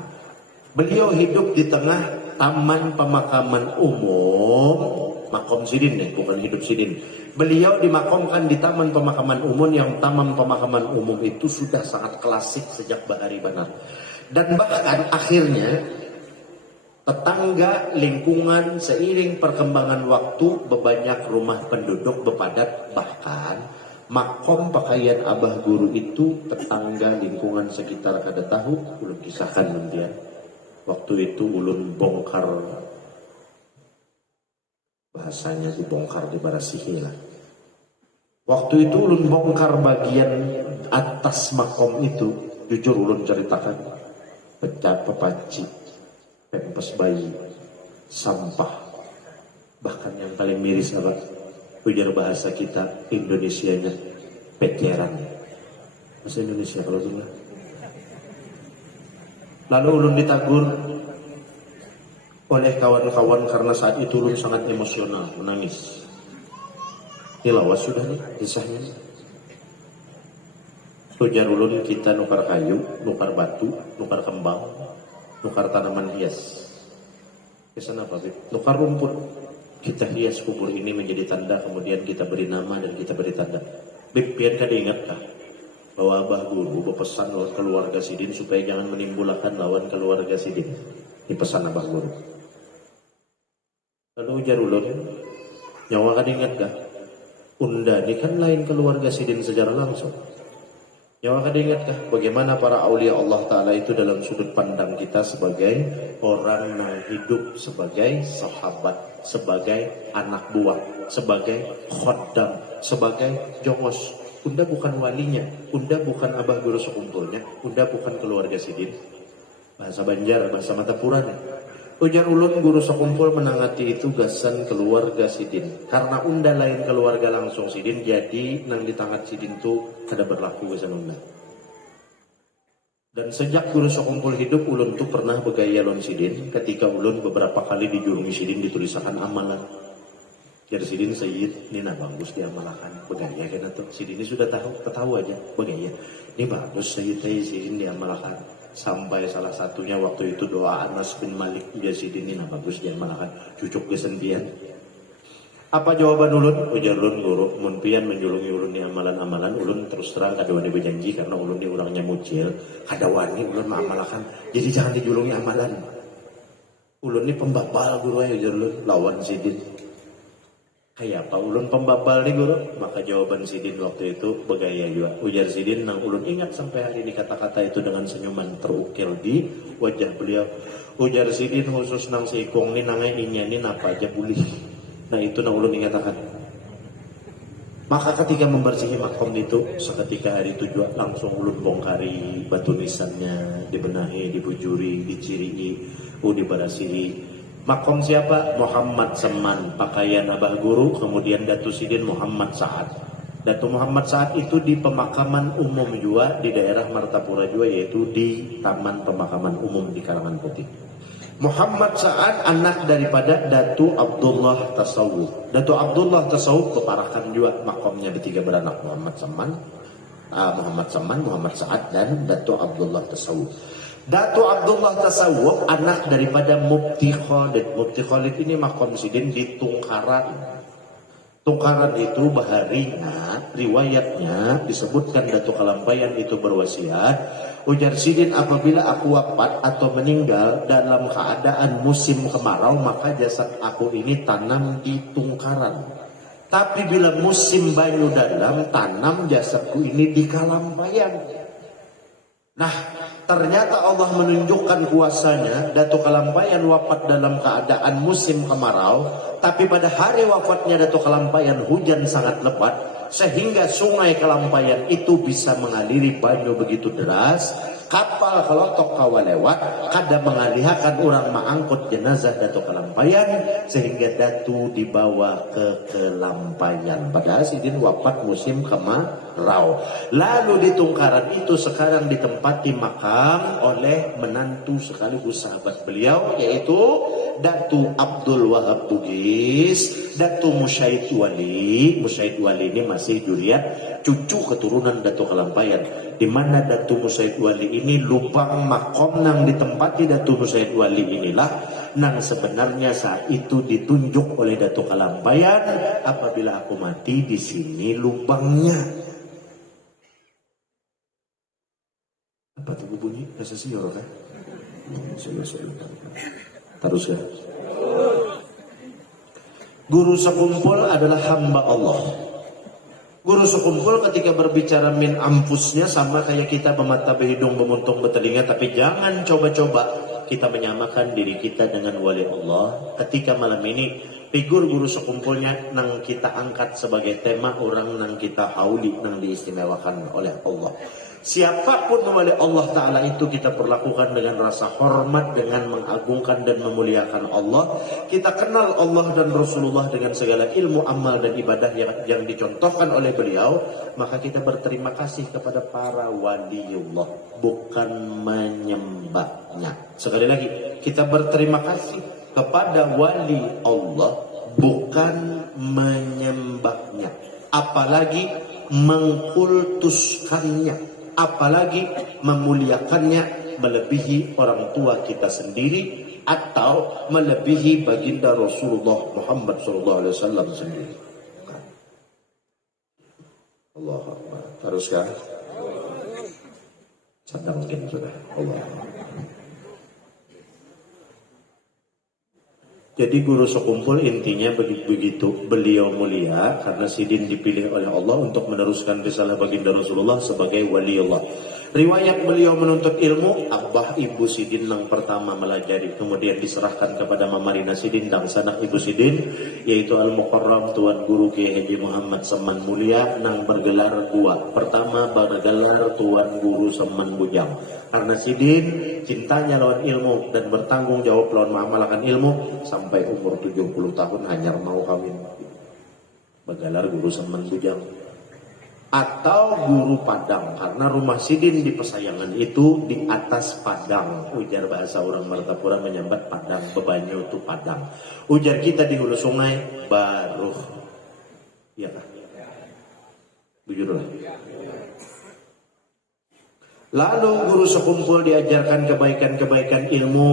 beliau hidup di tengah taman pemakaman umum. Makom Sidin nih, bukan hidup Sidin. Beliau dimakamkan di taman pemakaman umum, yang taman pemakaman umum itu sudah sangat klasik sejak Bahari Banar. Dan bahkan akhirnya tetangga, lingkungan, seiring perkembangan waktu bebanyak rumah penduduk bepadat, bahkan makom pakaian Abah Guru itu tetangga lingkungan sekitar kada tahu. Ulun kisahkan nantian. Waktu itu ulun bongkar, bahasanya dibongkar di barasihi lah. Waktu itu ulun bongkar bagian atas makom itu. Jujur ulun ceritakan, pecah pepaci, pempes bayi, sampah, bahkan yang paling miris apa? Ujar bahasa kita Indonesianya peceran. Bahasa Indonesia kalau dulu. Lalu ulun ditagur oleh kawan-kawan karena saat itu ulun sangat emosional, menangis. Ini lawas sudah nih kisahnya. Ujar ulun, kita nukar kayu, nukar batu, nukar kembang, nukar tanaman hias. Kesan apa sih? Nukar rumput. Kita hias kubur ini menjadi tanda, kemudian kita beri nama dan kita beri tanda. Bib, biar kada ingatkah bahwa Abah Guru berpesan lawan keluarga Sidin supaya jangan menimbulkan lawan keluarga Sidin. Ini pesan Abah Guru. Lalu ujar ulun, nyawa kada ingatkah? Unda ini kan lain keluarga Sidin secara langsung. Nyawa kada ingatkah bagaimana para aulia Allah Ta'ala itu dalam sudut pandang kita sebagai orang yang hidup sebagai sahabat, sebagai anak buah, sebagai khoddam, sebagai jongos. Unda bukan walinya, Unda bukan Abah Guru sekumpulnya, Unda bukan keluarga Sidin. Bahasa Banjar, bahasa Matapuran. Ujar ulun, guru sekumpul menangati itu gasan keluarga Sidin. Karena Unda lain keluarga langsung Sidin, jadi nang di tangan Sidin itu kada berlaku gasan Unda. Dan sejak guru sekumpul hidup, ulun tuh pernah bergaya lawan Sidin. Ketika ulun beberapa kali dijurungi Sidin ditulisakan amalan. Jadi Sidin Sayyid, ini nah bagus diamalkan. Bergaya kan tuh. Sidin ini sudah tahu aja bergaya. Ini bagus Sayyid Sidin diamalkan. Sampai salah satunya waktu itu doa Anas bin Malik ujar Sidin ini nah bagus diamalkan. Cucuk kesenpian. Apa jawaban ulun? Ujar ulun guru, mun pian menjulungi ulun di amalan-amalan, ulun terus terang kada wani berjanji karena ulun di orangnya mucil, kada wani ulun mengamalkan. Jadi jangan dijulungi amalan. Ulun ini pembabal guru aja ujar ulun lawan Sidin. Kayak apa ulun pembabal nih guru? Maka jawaban Sidin waktu itu bergaya juga. Ujar Sidin nang ulun ingat sampai hari ini kata-kata itu dengan senyuman terukir di wajah beliau. Ujar Sidin khusus nang seikong ni nangai ini apa aja boleh. Nah itu nang ulun ingatakan. Maka ketika membersihi makom itu, seketika hari itu juga langsung ulun bongkari batu nisannya, dibenahi, dibujuri, dicirii, dibarasihi. Makom siapa? Muhammad Seman, pakaian Abah Guru, kemudian Datu Sidin Muhammad Sa'ad. Datu Muhammad Sa'ad itu di pemakaman umum juga di daerah Martapura juga, yaitu di Taman Pemakaman Umum di Karangan Putih. Muhammad Sa'ad anak daripada Datu Abdullah Tasawuf. Datu Abdullah Tasawuf keparakan juga makomnya bertiga beranak, Muhammad Seman, Muhammad Sa'ad dan Datu Abdullah Tasawuf. Datu Abdullah Tasawuf anak daripada Mufti Khalid. Mufti Khalid ini makom Sidin di Tungkaran. Tungkaran itu baharinya, riwayatnya disebutkan Datuk Kalampayan itu berwasiat, ujar Sidin, apabila aku wafat atau meninggal dalam keadaan musim kemarau, maka jasad aku ini tanam di Tungkaran. Tapi bila musim banyu dalam, tanam jasadku ini di Kalampayan. Nah, ternyata Allah menunjukkan kuasanya. Datuk Kalampayan wafat dalam keadaan musim kemarau, tapi pada hari wafatnya Datuk Kalampayan hujan sangat lebat, sehingga sungai Kalampayan itu bisa mengaliri banyu begitu deras. Kapal kelotok kawa lewat, kada mengalihkan orang mengangkut jenazah Datuk Kalampayan, sehingga Datu dibawa ke Kelampayan. Padahal Sidin wafat musim kemarau. Lalu di Tungkaran itu sekarang ditempati makam oleh menantu sekaligus sahabat beliau, yaitu Datu Abdul Wahab Bugis, Datu Musyahid Wali. Musyahid Wali ini masih dilihat cucu keturunan Datuk Kalampayan, di mana Datu Musyahid Wali ini lubang makom nang ditempati Datu Musyahid Wali inilah nang sebenarnya saat itu ditunjuk oleh Datuk Kalampayan, apabila aku mati di sini lubangnya. Apa tuh bunyi? Rasa siyor kan? Terus ya. Guru sekumpul adalah hamba Allah. Guru sekumpul ketika berbicara min ampusnya sama kayak kita bermata berhidung bermuntung bertelinga, tapi jangan coba-coba kita menyamakan diri kita dengan wali Allah. Ketika malam ini figur guru sekumpulnya nang kita angkat sebagai tema orang nang kita hauli, nang diistimewakan oleh Allah. Siapapun wali Allah Ta'ala itu kita perlakukan dengan rasa hormat, dengan mengagungkan dan memuliakan Allah. Kita kenal Allah dan Rasulullah dengan segala ilmu, amal dan ibadah yang dicontohkan oleh beliau. Maka kita berterima kasih kepada para waliullah, bukan menyembahnya. Sekali lagi, kita berterima kasih kepada wali Allah, bukan menyembahnya, apalagi mengkultuskannya, apalagi memuliakannya melebihi orang tua kita sendiri atau melebihi baginda Rasulullah Muhammad SAW sendiri. Allah Akbar. Teruskan. Sedang mungkin sudah. Allah. Jadi guru sekumpul intinya begitu, beliau mulia karena Sidin dipilih oleh Allah untuk meneruskan risalah baginda Rasulullah sebagai wali Allah. Riwayat beliau menuntut ilmu, abah ibu Sidin yang pertama melajari, kemudian diserahkan kepada Mamarina Sidin dan sanak ibu Sidin, yaitu Al-Mukarram Tuan Guru Kiai Haji Muhammad Seman Mulia nang bergelar dua. Pertama bergelar Tuan Guru Seman Bujang, karena Sidin cintanya lawan ilmu dan bertanggung jawab lawan mengamalkan ilmu sampai umur 70 tahun hanya mau kawin. Bergelar Guru Seman Bujang. Atau Guru Padang, karena rumah Sidin di Pesayangan itu di atas Padang. Ujar bahasa orang Martapura menyambat Padang, bebanyu itu Padang. Ujar kita di hulu sungai Baruh. Iya kah? Bujurlah. Lalu guru sekumpul diajarkan kebaikan-kebaikan ilmu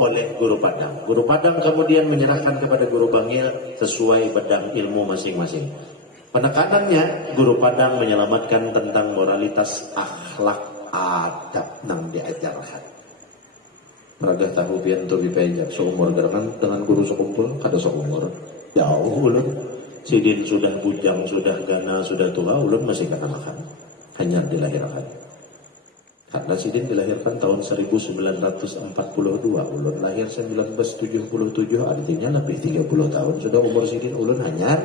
oleh Guru Padang. Guru Padang kemudian menyerahkan kepada Guru Bangil sesuai bedang ilmu masing-masing. Penekanannya, Guru Padang menyelamatkan tentang moralitas, akhlak, adab yang diajarkan. Meragah tahu pian tu bipejak seumur gerangan dengan guru sekumpul, kada seumur. Jauh ulun. Sidin sudah bujang, sudah gana, sudah tua, ulun masih kanak-kanak. Hanya dilahirkan. Karena Sidin dilahirkan tahun 1942, ulun lahir 1977, artinya lebih 30 tahun. Sudah umur Sidin, ulun hanyar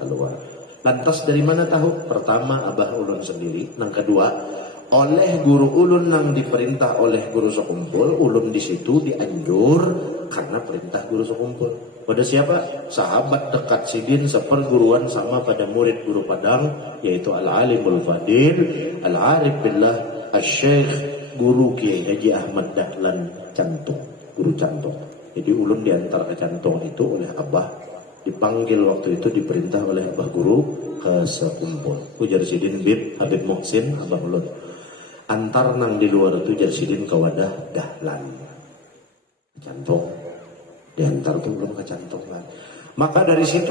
keluar. Lantas dari mana tahu? Pertama abah ulun sendiri, yang kedua oleh guru ulun yang diperintah oleh guru sekumpul, ulun di situ dianjur karena perintah guru sekumpul. Pada siapa? Sahabat dekat Sidin seperguruan sama pada murid Guru Padang, yaitu Al-Alimul Fadil, Al-Arif Billah, Al-Syekh Guru Kiai Haji Ahmad Dahlan Cantung, Guru Cantung. Jadi ulun diantar ke Cantung itu oleh abah, dipanggil waktu itu, diperintah oleh abah guru ke sekumpul. Ujar Sidin bin Habib Muhsin, abah ulun antar nang di luar itu jar Sidin ke wadah Dahlan Cantung, diantar tuh ulun ke Cantung kan. Maka dari situ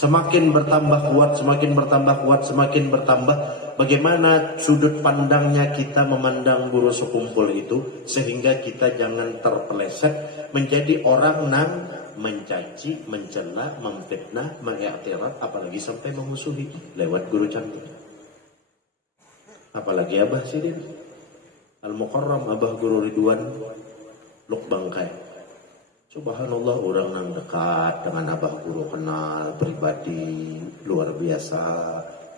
Semakin bertambah kuat, semakin bertambah kuat, semakin bertambah. Bagaimana sudut pandangnya kita memandang buru sekumpul itu, sehingga kita jangan terpeleset menjadi orang yang mencaci, mencela, memfitnah, mengiktiraf, apalagi sampai memusuhi lewat guru cantik. Apalagi Abah Sidin Al-Mukarram, Abah Guru Ridwan Luk Bangkai. Subhanallah, orang yang dekat dengan Abah Guru, kenal pribadi luar biasa.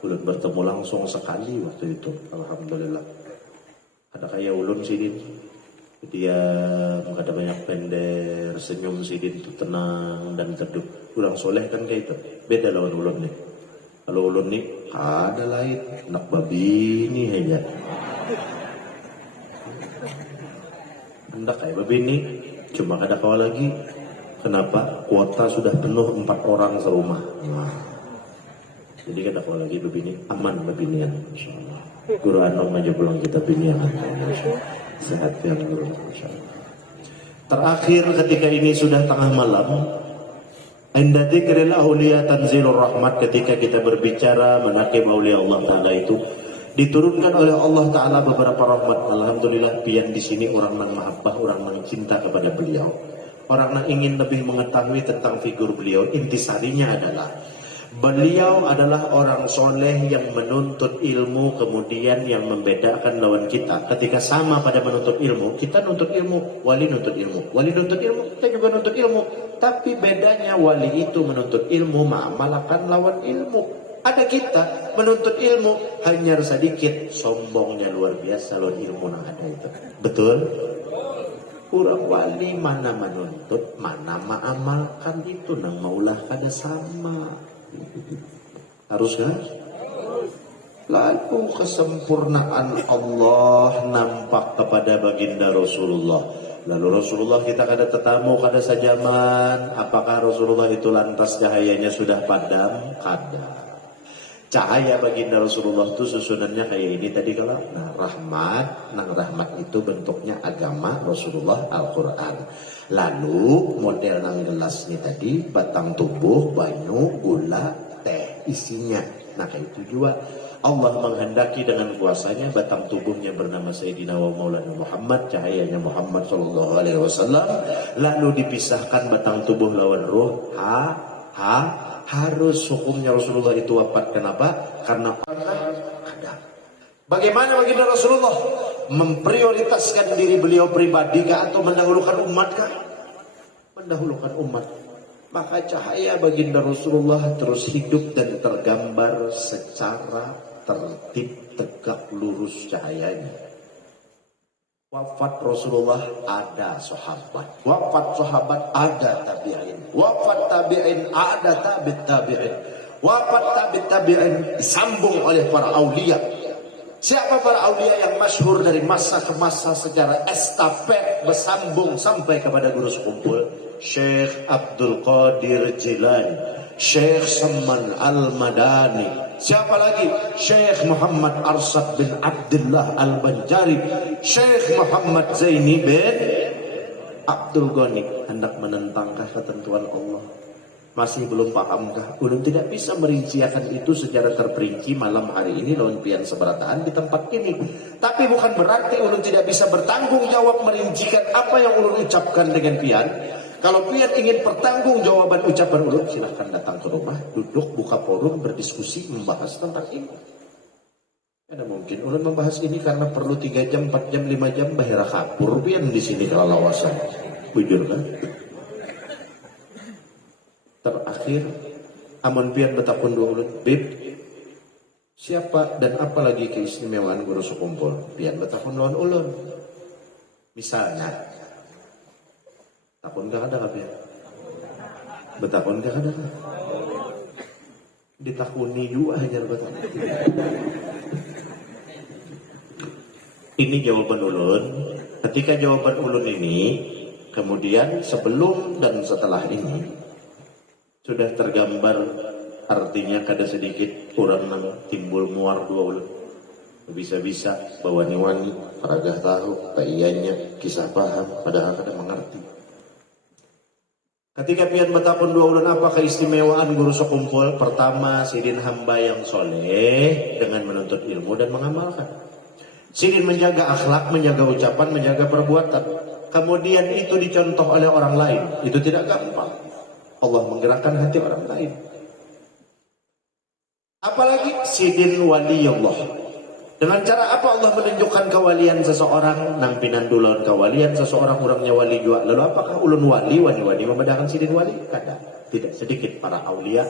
Ulun bertemu langsung sekali waktu itu, alhamdulillah. Ada kayak ulun Sidin, dia ada banyak pender, senyum Sidin itu tenang dan teduh. Orang soleh kan kayak itu, beda lawan ulun nih. Kalau ulun nih ada lain, anak babi ini aja. Hendak kayak babi ini, cuma ada kawal lagi. Kenapa? Kuota sudah penuh 4 orang serumah. Nah, jadi kada kawal lagi babi ini, aman babi ini, insyaallah. Guru Anong aja pulang kita binian. Sehat ya guru, insyaallah. Terakhir ketika ini sudah tengah malam, inda dzikril auliya tanzilur rahmat, ketika kita berbicara menakib aulia Allah Ta'ala itu diturunkan oleh Allah Ta'ala beberapa rahmat. Alhamdulillah, pian di sini orang yang mahabbah, orang yang cinta kepada beliau, orang yang ingin lebih mengetahui tentang figur beliau. Intisarinya adalah beliau adalah orang soleh yang menuntut ilmu, kemudian yang membedakan lawan kita. Ketika sama pada menuntut ilmu, kita nuntut ilmu, wali nuntut ilmu, wali nuntut ilmu, kita juga nuntut ilmu. Tapi bedanya wali itu menuntut ilmu, ma'amalakan lawan ilmu. Ada kita menuntut ilmu hanya sedikit, sombongnya luar biasa lawan ilmu yang ada itu. Betul? Kurang wali mana menuntut, mana ma'amalkan, itu nang maulah kada sama. Harus kan? Lalu kesempurnaan Allah nampak kepada baginda Rasulullah. Lalu Rasulullah kita kada tetamu, kada sajaman. Apakah Rasulullah itu lantas cahayanya sudah padam? Kada. Cahaya baginda Rasulullah itu susunannya kayak ini tadi kalau rahmat, rahmat itu bentuknya agama Rasulullah, Al-Quran. Lalu model nang gelas ini tadi batang tubuh, banyu, gula, teh isinya. Nah kayak itu juga Allah menghendaki dengan kuasanya batang tubuhnya bernama Sayyidina wa Maulana Muhammad, cahayanya Muhammad Sallallahu Alaihi Wasallam. Lalu dipisahkan batang tubuh lawan ruh. Harus hukumnya Rasulullah itu wafat. Kenapa? Karena ada. Bagaimana baginda Rasulullah memprioritaskan diri beliau pribadi kah atau mendahulukan umat kah? Mendahulukan umat. Maka cahaya baginda Rasulullah terus hidup dan tergambar secara tertib, tegak, lurus cahayanya. Wafat Rasulullah ada sahabat, wafat sahabat ada tabi'in, wafat tabi'in ada tabi'in, wafat tabi'in disambung oleh para aulia. Siapa para aulia yang masyhur dari masa ke masa secara estafet bersambung sampai kepada guru sekumpul? Syekh Abdul Qadir Jilani, Syekh Salman Al-Madani. Siapa lagi? Syekh Muhammad Arsad bin Abdullah Al-Banjari, Syekh Muhammad Zaini bin Abdul Ghani. Hendak menentangkah ketentuan Allah? Masih belum pahamkah? Belum tidak bisa merinciakan itu secara terperinci malam hari ini lawan pian seberataan di tempat ini. Tapi bukan berarti ulun tidak bisa bertanggung jawab merincikan apa yang ulun ucapkan dengan pian. Kalau pian ingin pertanggung jawaban ucapan ulun, silahkan datang ke rumah, duduk, buka forum, berdiskusi, membahas tentang ini. Ada mungkin ulun membahas ini karena perlu 3 jam, 4 jam, 5 jam, bahira kapur pian di sini kalau lawasan. Bujur kan? Terakhir, amun pian betakun dua ulun, Bib, siapa dan apa lagi keistimewaan guru sekumpul? Pian betakun lawan ulun. Misalnya, takun gak ada pian? Betakun gak ada kan? Ditakuni juga hanya betul. Ini jawaban ulun. Ketika jawaban ulun ini, kemudian sebelum dan setelah ini sudah tergambar, artinya kada sedikit kurang nang timbul muar dua ulun. Bisa-bisa bawani-wani, paragah tahu, paiyanya, kisah paham, padahal kada mengerti. Ketika pian betakun dua ulun apa keistimewaan guru sekumpul? Pertama, sidin hamba yang soleh dengan menuntut ilmu dan mengamalkan. Sidin menjaga akhlak, menjaga ucapan, menjaga perbuatan. Kemudian itu dicontoh oleh orang lain. Itu tidak gampang. Allah menggerakkan hati orang lain. Apalagi sidin waliyullah. Dengan cara apa Allah menunjukkan kewalian seseorang? Nampinan dulon kewalian seseorang, orangnya wali juga. Lalu apakah ulun wali membedakan sidin wali? Kada. Tidak sedikit para aulia,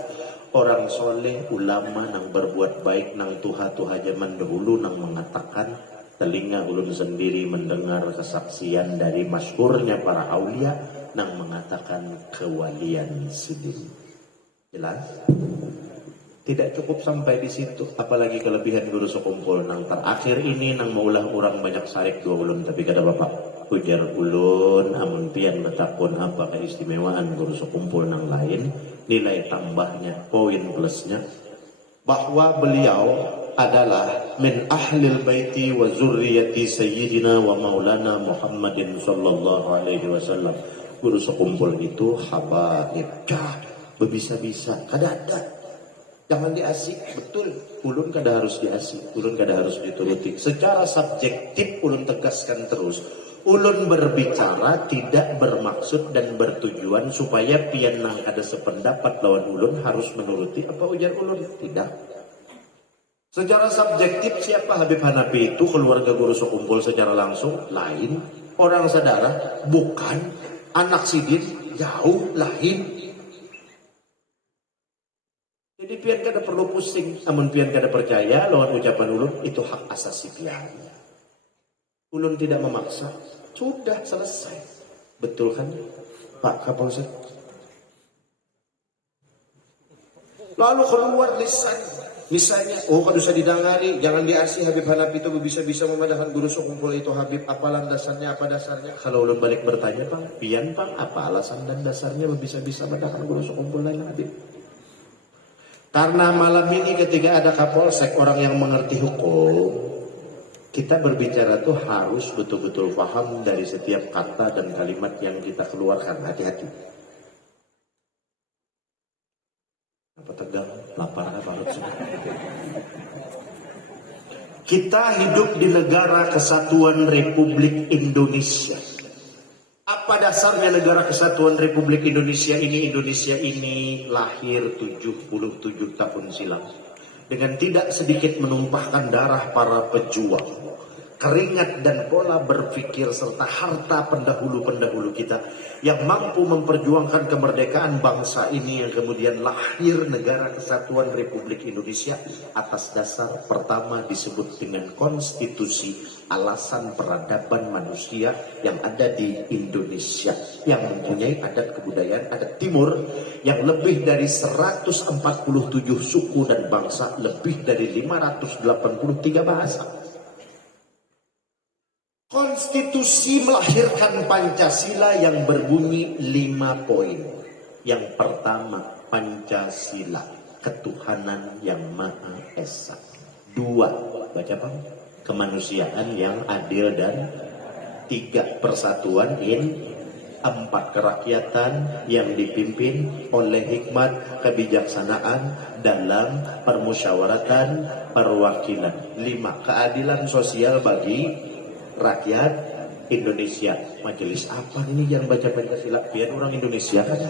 orang soleh, ulama nang berbuat baik nang tuha-tuha zaman dahulu nang mengatakan, telinga ulun sendiri mendengar kesaksian dari masyhurnya para aulia nang mengatakan kewalian sidin. Jelas? Tidak cukup sampai di situ, apalagi kelebihan guru sekumpul nang terakhir ini nang maulah orang banyak sarik dua ulun, tapi kada bapak ujar ulun amun pian betakun apa keistimewaan guru sekumpul nang lain, nilai tambahnya, poin plusnya, bahwa beliau adalah min ahlil baiti wa zurriyati sayyidina wa maulana Muhammadin sallallahu alaihi wasallam. Guru sekumpul itu habaib, berbisa-bisa, kada ada. Jangan diasik, betul. Ulun kada harus diasik, ulun kada harus dituruti. Secara subjektif ulun tegaskan terus. Ulun berbicara tidak bermaksud dan bertujuan supaya pian nang ada sependapat lawan ulun harus menuruti apa ujar ulun. Tidak. Secara subjektif siapa Habib Hanafi itu? Keluarga guru sekumpul secara langsung lain. Orang saudara bukan. Anak sidin jauh lain. Jadi pian kada perlu pusing, namun pian kada percaya lawan ucapan ulun, itu hak asasi pian. Ulun tidak memaksa, sudah selesai. Betul kan Pak Kapolsek? Lalu keluar lisan, misalnya, oh kada usah didangari, jangan diasi Habib Hanafi itu bisa-bisa memadahkan guru sekumpul itu Habib, apa dasarnya, apa dasarnya? Kalau ulun balik bertanya, Bang, pian Bang, apa alasan dan dasarnya bisa-bisa memadahkan guru sekumpul lain Habib? Karena malam ini ketika ada Kapolsek, orang yang mengerti hukum, kita berbicara tuh harus betul-betul paham dari setiap kata dan kalimat yang kita keluarkan. Hati-hati. Apa tegang? Lapar apa harus? Kita hidup di negara kesatuan Republik Indonesia. Apa dasarnya negara kesatuan Republik Indonesia ini? Indonesia ini lahir 77 tahun silam. Dengan tidak sedikit menumpahkan darah para pejuang, keringat dan pola berpikir serta harta pendahulu-pendahulu kita yang mampu memperjuangkan kemerdekaan bangsa ini, yang kemudian lahir negara kesatuan Republik Indonesia atas dasar pertama disebut dengan konstitusi, alasan peradaban manusia yang ada di Indonesia, yang mempunyai adat kebudayaan adat timur yang lebih dari 147 suku dan bangsa, lebih dari 583 bahasa. Konstitusi melahirkan Pancasila yang berbunyi 5 poin. Yang pertama, Pancasila, ketuhanan yang Maha Esa. 2, baca Bang, kemanusiaan yang adil dan 3, persatuan 4, kerakyatan yang dipimpin oleh hikmat kebijaksanaan dalam permusyawaratan perwakilan. 5, keadilan sosial bagi rakyat Indonesia. Majelis apa ini yang baca Pancasila? Biar orang Indonesia kan.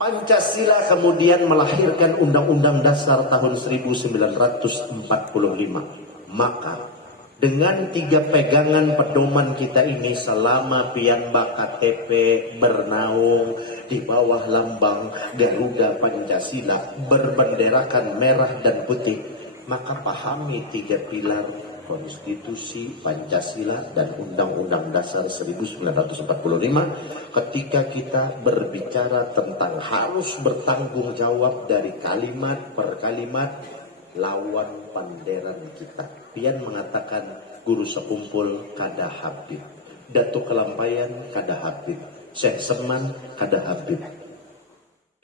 Pancasila kemudian melahirkan Undang-Undang Dasar tahun 1945. Maka dengan 3 pegangan pedoman kita ini selama pian KTP bernaung di bawah lambang Garuda Pancasila berbenderakan merah dan putih, maka pahami 3 pilar konstitusi, Pancasila, dan Undang-Undang Dasar 1945 ketika kita berbicara tentang harus bertanggung jawab dari kalimat per kalimat lawan panderan kita. Pian mengatakan guru sekumpul kada Habib, Datuk Kelampayan kada Habib, Syekh Seman kada Habib.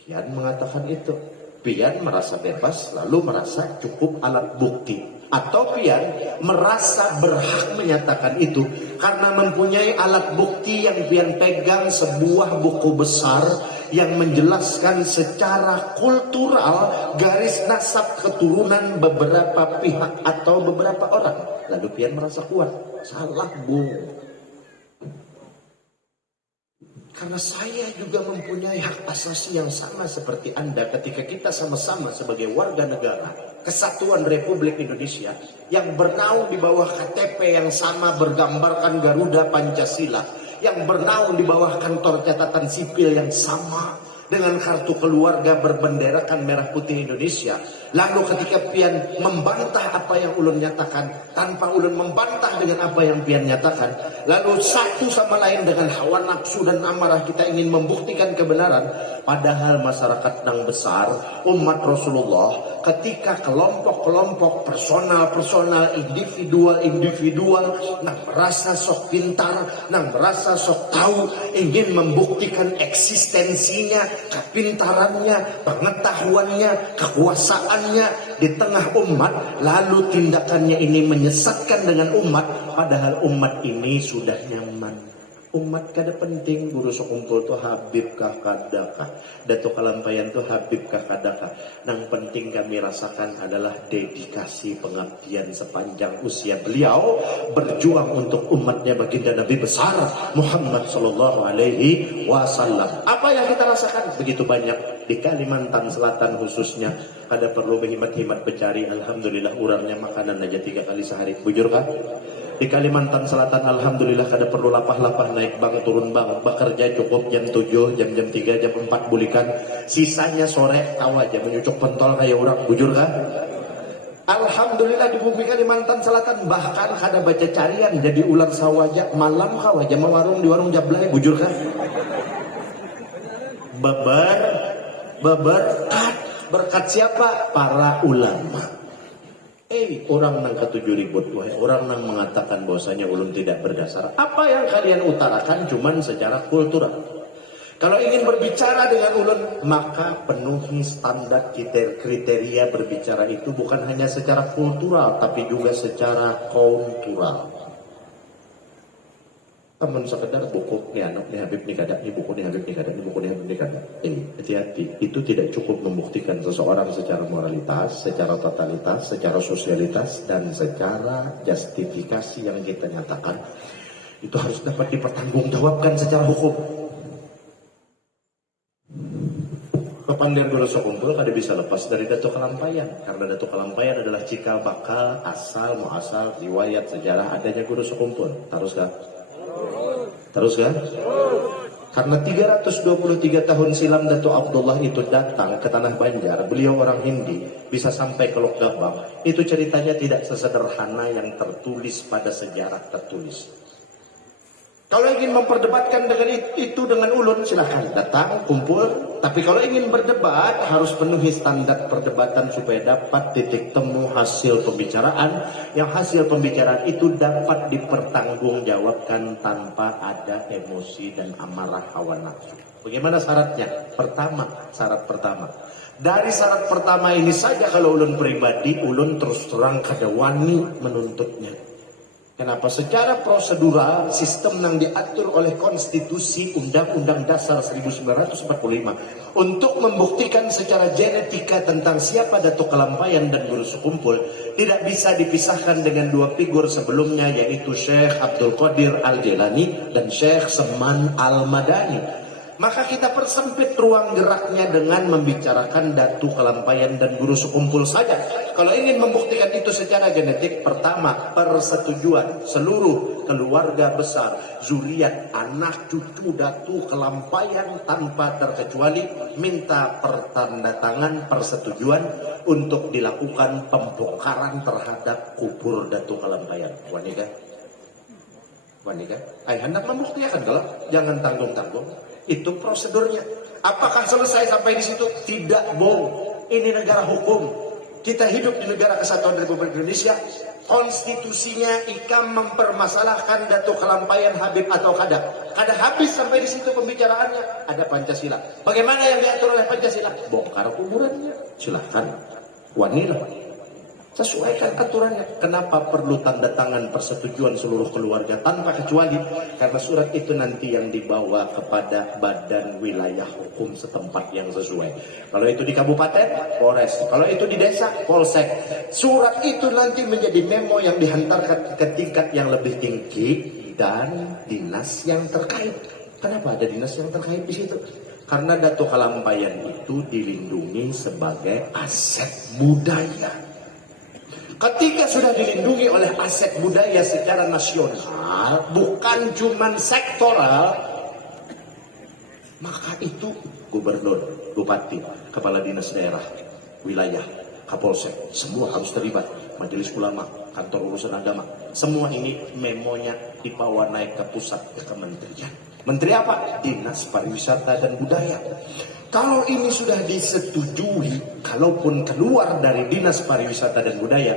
Pian mengatakan itu. Pian merasa bebas, lalu merasa cukup alat bukti. atau pian merasa berhak menyatakan itu karena mempunyai alat bukti yang pian pegang, sebuah buku besar yang menjelaskan secara kultural garis nasab keturunan beberapa pihak atau beberapa orang, lalu pian merasa kuat. Salah, Bu. Karena saya juga mempunyai hak asasi yang sama seperti Anda ketika kita sama-sama sebagai warga negara Kesatuan Republik Indonesia yang bernaung di bawah KTP yang sama bergambarkan Garuda Pancasila, yang bernaung di bawah kantor catatan sipil yang sama dengan kartu keluarga berbenderakan merah putih Indonesia. Lalu ketika pian membantah apa yang ulun nyatakan, tanpa ulun membantah dengan apa yang pian nyatakan, lalu satu sama lain dengan hawa nafsu dan amarah kita ingin membuktikan kebenaran, padahal masyarakat nang besar, umat Rasulullah, ketika kelompok-kelompok personal, individual nang merasa sok pintar, nang merasa sok tahu, ingin membuktikan eksistensinya, kepintarannya, pengetahuannya, kekuasaannya di tengah umat, lalu tindakannya ini menyesatkan dengan umat, padahal umat ini sudah nyaman. Umat kada penting, guru sekumpul tuh Habib kah kadakah, Datuk Kalampayan tuh Habib kah kadakah. Nang penting kami rasakan adalah dedikasi pengabdian sepanjang usia beliau berjuang untuk umatnya baginda Nabi besar Muhammad Sallallahu Alaihi Wasallam. Apa yang kita rasakan begitu banyak di Kalimantan Selatan khususnya. Kada perlu berhimat-himat bercari, alhamdulillah urangnya makanan aja 3 kali sehari. Bujur kan? Di Kalimantan Selatan alhamdulillah kada perlu lapah-lapah naik bang turun bang, bekerja cukup jam 7, jam 3, jam 4 bulikan, sisanya sore tahu aja menyucuk pentol kayak orang. Bujur kan? Alhamdulillah di bumi Kalimantan Selatan bahkan kada baca carian jadi ular sawaja malam kawaja mewarung di warung jablay. Bujur kan? Berkat siapa? Para ulama. Orang nang ketujuh ribut, orang nang mengatakan bahwasanya ulun tidak berdasar. Apa yang kalian utarakan cuman secara kultural. Kalau ingin berbicara dengan ulun, maka penuhi standar kriteria berbicara itu bukan hanya secara kultural, tapi juga secara kultural. Teman sekedar buku nih anak nih Habib nih kadang, nih buku nih Habib nih kadang, nih buku nih Habib nih kadang. Hati-hati, itu tidak cukup membuktikan seseorang secara moralitas, secara totalitas, secara sosialitas, dan secara justifikasi yang kita nyatakan. Itu harus dapat dipertanggungjawabkan secara hukum. Kepandian guru sekumpul kada bisa lepas dari Datuk Kalampayan, karena Datuk Kalampayan adalah cikal bakal asal muasal riwayat sejarah adanya guru sekumpul. Terus kan? Karena 323 tahun silam Datuk Abdullah itu datang ke Tanah Banjar, beliau orang Hindi, bisa sampai ke Lok Gabang. Itu ceritanya tidak sesederhana yang tertulis pada sejarah tertulis. Kalau ingin memperdebatkan dengan itu dengan ulun, silahkan datang, kumpul. Tapi kalau ingin berdebat, harus penuhi standar perdebatan supaya dapat titik temu hasil pembicaraan. Yang hasil pembicaraan itu dapat dipertanggungjawabkan tanpa ada emosi dan amarah hawa nafsu. Bagaimana syaratnya? Syarat pertama. Dari syarat pertama ini saja kalau ulun pribadi, ulun terus terang kada wani menuntutnya. Kenapa? Secara prosedural, sistem yang diatur oleh konstitusi Undang-Undang Dasar 1945 untuk membuktikan secara genetika tentang siapa Datuk Kalampayan dan guru sekumpul tidak bisa dipisahkan dengan dua figur sebelumnya, yaitu Syekh Abdul Qadir Al-Jilani dan Syekh Seman Al-Madani. Maka kita persempit ruang geraknya dengan membicarakan Datuk Kalampayan dan guru sekumpul saja. Kalau ingin membuktikan itu secara genetik, pertama, persetujuan seluruh keluarga besar, zuriat, anak cucu Datuk Kalampayan tanpa terkecuali minta pertandatangan persetujuan untuk dilakukan pembongkaran terhadap kubur Datuk Kalampayan. Wanika? Hendak membuktikan kalau jangan tanggung-tanggung. Itu prosedurnya. Apakah selesai sampai di situ? Tidak, bohong. Ini negara hukum. Kita hidup di negara Kesatuan Republik Indonesia. Konstitusinya ikam mempermasalahkan Datuk Kalampayan Habib atau kada. Kada habis sampai di situ pembicaraannya. Ada Pancasila. Bagaimana yang diatur oleh Pancasila? Bongkar kuburannya. Silahkan. Wanilah. Sesuaikan aturannya. Kenapa perlu tanda tangan persetujuan seluruh keluarga tanpa kecuali? Karena surat itu nanti yang dibawa kepada badan wilayah hukum setempat yang sesuai. Kalau itu di kabupaten, Polres. Kalau itu di desa, Polsek. Surat itu nanti menjadi memo yang dihantarkan ke tingkat yang lebih tinggi dan dinas yang terkait. Kenapa ada dinas yang terkait di situ? Karena Datuk Kalampayan itu dilindungi sebagai aset budaya. Ketika sudah dilindungi oleh aset budaya secara nasional, bukan cuma sektoral, maka itu gubernur, bupati, kepala dinas daerah, wilayah, kapolsek, semua harus terlibat. Majelis ulama, kantor urusan agama, semua ini memonya dibawa naik ke pusat, ke kementerian. Menteri apa? Dinas Pariwisata dan Budaya. Kalau ini sudah disetujui, kalaupun keluar dari Dinas Pariwisata dan Budaya,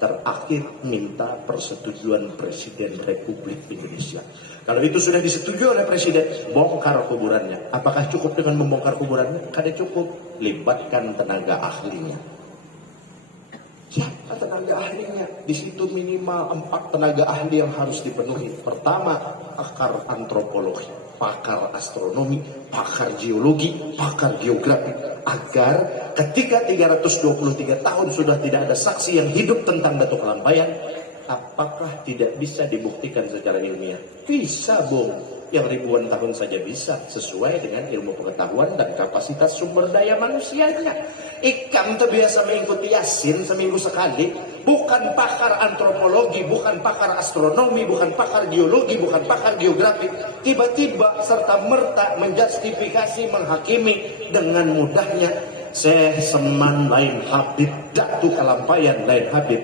terakhir minta persetujuan Presiden Republik Indonesia. Kalau itu sudah disetujui oleh Presiden, bongkar kuburannya. Apakah cukup dengan membongkar kuburannya? Kada cukup. Libatkan tenaga ahlinya. Siapa tenaga ahlinya? Di situ minimal 4 tenaga ahli yang harus dipenuhi. Pertama, pakar antropologi, pakar astronomi, pakar geologi, pakar geografi, agar ketika 323 tahun sudah tidak ada saksi yang hidup tentang Datuk Kalampayan, apakah tidak bisa dibuktikan secara ilmiah? Bisa, Bung. Yang ribuan tahun saja bisa, sesuai dengan ilmu pengetahuan dan kapasitas sumber daya manusianya. Ikam terbiasa mengikuti Yasin seminggu sekali, bukan pakar antropologi, bukan pakar astronomi, bukan pakar geologi, bukan pakar geografi, tiba-tiba serta merta menjustifikasi, menghakimi dengan mudahnya Syekh Seman lain Habib, Datuk Kalampayan lain Habib.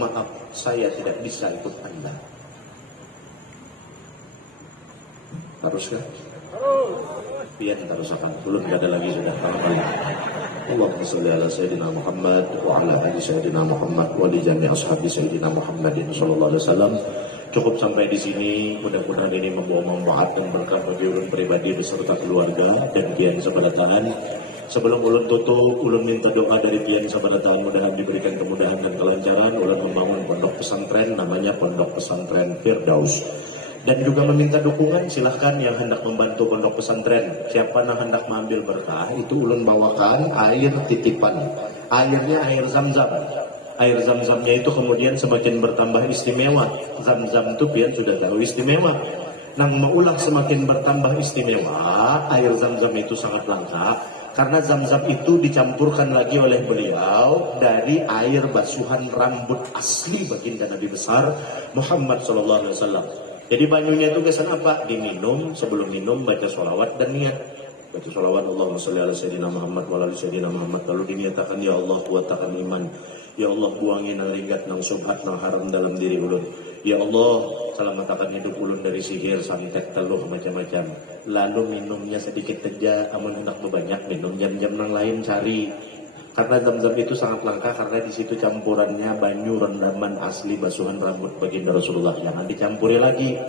Maaf, saya tidak bisa ikut Anda. Haruskah? Pian tarusakan. Belum ada lagi sudah. Allahumma sholli ala sayyidina Muhammad wa ala ali sayyidina Muhammad wa li jami' ashabi sayyidina Muhammadin sallallahu alaihi wasallam. Cukup sampai di sini. Mudah-mudahan ini membawa manfaat dan berkah bagi ulun pribadi beserta keluarga dan pian sebalataan. Sebelum ulun tutup, ulun minta doa dari pian sebalataan, mudah-mudahan diberikan kemudahan dan kelancaran. Ulun membangun pondok pesantren, namanya Pondok Pesantren Firdaus. Dan juga meminta dukungan, silahkan yang hendak membantu pondok pesantren. Siapa yang hendak mengambil berkah, itu ulun bawakan air titipan. Airnya air zam-zam. Air zam-zamnya itu kemudian semakin bertambah istimewa. Zam-zam itu pian sudah tahu istimewa. Nang maulah semakin bertambah istimewa, air zam-zam itu sangat langka. Karena zam-zam itu dicampurkan lagi oleh beliau dari air basuhan rambut asli baginda Nabi besar Muhammad SAW. Jadi banyunya itu kesan apa? Diminum, sebelum minum baca sholawat dan niat. Baca sholawat Allahumma sholli ala sayyidina Muhammad wa ala sayyidina Muhammad. Lalu diniatakan, ya Allah kuatakan iman. Ya Allah buangin nang ringgat, nang subhat, nang haram dalam diri ulun. Ya Allah selamatkan hidup ulun dari sihir, santet, teluh, macam-macam. Lalu minumnya sedikit saja, amun hendak berbanyak minum jam-jam nang lain cari. Karena zam-zam itu sangat langka, karena di situ campurannya banyu rendaman asli basuhan rambut baginda Rasulullah. Jangan dicampuri lagi.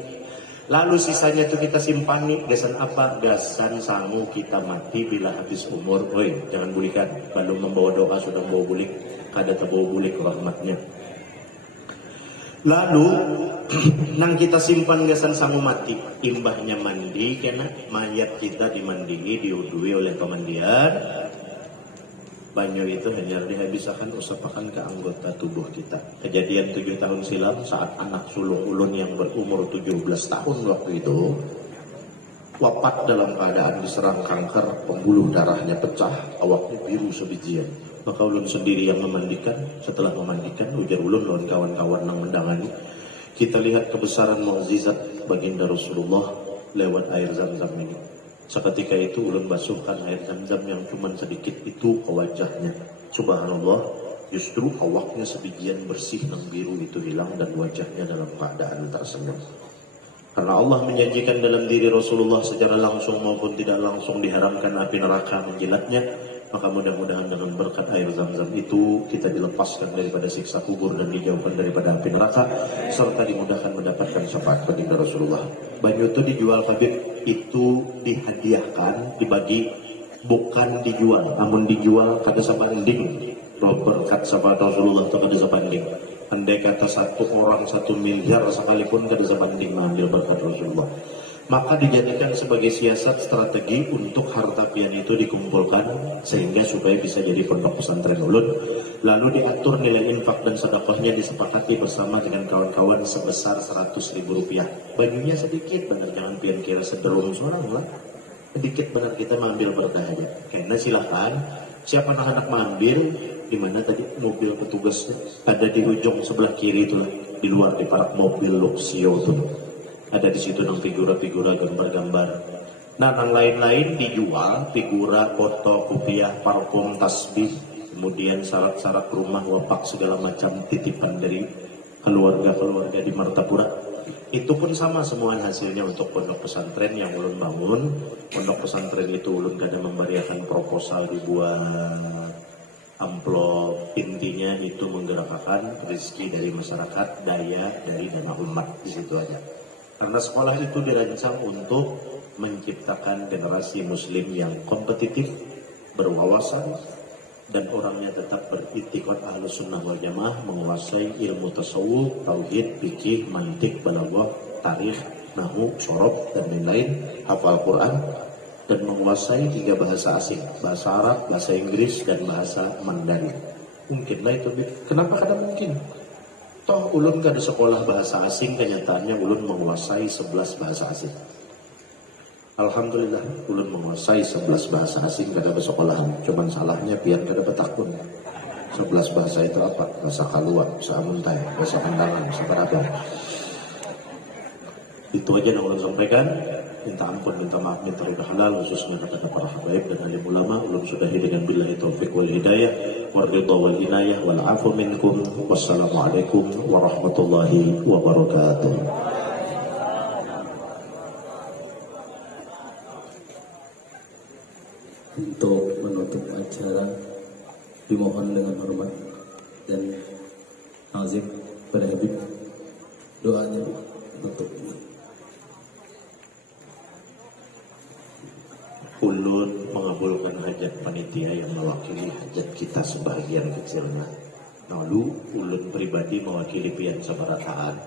Lalu sisanya itu kita simpani. Gasan apa? Gasan sangu kita mati bila habis umur. Oi, jangan bulikan. Belum membawa doa sudah bawa bulik. Kada terbawa bulik rahmatnya. Lalu nang kita simpan gasan sangu mati, imbahnya mandi, kena mayat kita dimandingi, diudui oleh pemandian. Banyu itu hanya dihabiskan usapakan ke anggota tubuh kita. Kejadian 7 tahun silam saat anak sulung ulun yang berumur 17 tahun waktu itu wafat dalam keadaan diserang kanker, pembuluh darahnya pecah, awaknya biru sebijian. Maka ulun sendiri yang memandikan. Setelah memandikan, ujar ulun lawan kawan-kawan yang mendangani, kita lihat kebesaran mukjizat baginda Rasulullah lewat air zam-zam ini. Seketika itu ulun basuhkan air zam-zam yang cuma sedikit itu ke wajahnya. Subhanallah, justru awaknya sebijian bersih nang biru itu hilang dan wajahnya dalam keadaan tersenyum. Karena Allah menjanjikan dalam diri Rasulullah secara langsung maupun tidak langsung diharamkan api neraka menjilatnya. Maka mudah-mudahan dengan berkat air zam-zam itu kita dilepaskan daripada siksa kubur dan dijauhkan daripada api neraka, serta dimudahkan mendapatkan syafaat baginda Rasulullah. Banyu itu dijual Habib, itu dihadiahkan, dibagi, bukan dijual, namun dijual kada sama ending. berkat syafaat Rasulullah itu bisa banding. Andai kata satu orang 1 miliar sekalipun tidak bisa banding mengambil berkat Rasulullah. Maka dijadikan sebagai siasat strategi untuk harta pian itu dikumpulkan sehingga supaya bisa jadi pondok pesantren ulun. Lalu diatur nilai infak dan sedekahnya disepakati bersama dengan kawan-kawan sebesar 100.000 rupiah. Bajunya sedikit benar, jangan pian kira sederung seorang lah. Sedikit benar kita mengambil berkah aja. Karena silahkan siapa anak-anak mengambil di mana tadi mobil petugas ada di ujung sebelah kiri itu di luar di parak mobil Luxio tuh. Ada di situ nang figura-figura gambar-gambar. Nah, nang lain-lain dijual figura, foto, kopiah, parfum, tasbih, kemudian syarat-syarat rumah, wapak segala macam titipan dari keluarga-keluarga di Martapura. Itu pun sama semua hasilnya untuk pondok pesantren yang ulun bangun. Pondok pesantren itu ulun kadang memberiakan proposal dibuat amplop, intinya itu menggerakkan rezeki dari masyarakat, daya dari dana umat di situ aja. Karena sekolah itu dirancang untuk menciptakan generasi muslim yang kompetitif, berwawasan, dan orangnya tetap beritikad ahlus sunnah wal jamaah, menguasai ilmu tasawuf, tauhid, fikih, mantik, balaghah, tarikh, nahwu, syarab, dan lain-lain, hafal Quran, dan menguasai 3 bahasa asing, bahasa Arab, bahasa Inggris, dan bahasa Mandarin. Mungkinlah itu. Kenapa kadang mungkin? Toh ulun kada sekolah bahasa asing, kenyataannya ulun menguasai 11 bahasa asing. Alhamdulillah ulun menguasai 11 bahasa asing kada bersekolahan. Cuman salahnya biar kada betakun. 11 bahasa itu apa? Bahasa Kalua, bahasa Amuntai, bahasa Kandangan, bahasa Barabang. Itu aja yang ulun sampaikan. Minta ampun, minta maaf, minta ridha halal khususnya kepada para habaib dan alim ulama. Ulun sudahi dengan billahi taufiq wal hidayah wal ridha wal inayah wal afu minkum. Wassalamualaikum warahmatullahi wabarakatuh. Untuk menutup acara dimohon dengan hormat dan azim pada Habib doanya untuk ulun mengabulkan hajat panitia yang mewakili hajat kita sebagian kecilnya. Lalu ulun pribadi mewakili pian sabarataan.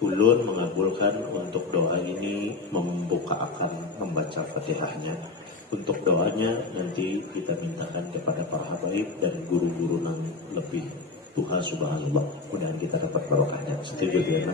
Ulun mengabulkan untuk doa ini membuka akan membaca Fatihahnya. Untuk doanya nanti kita mintakan kepada para habaib dan guru-guru yang lebih Tuhan subhanallah. Mudah-mudahan kita dapat barokahnya. Setuju ya?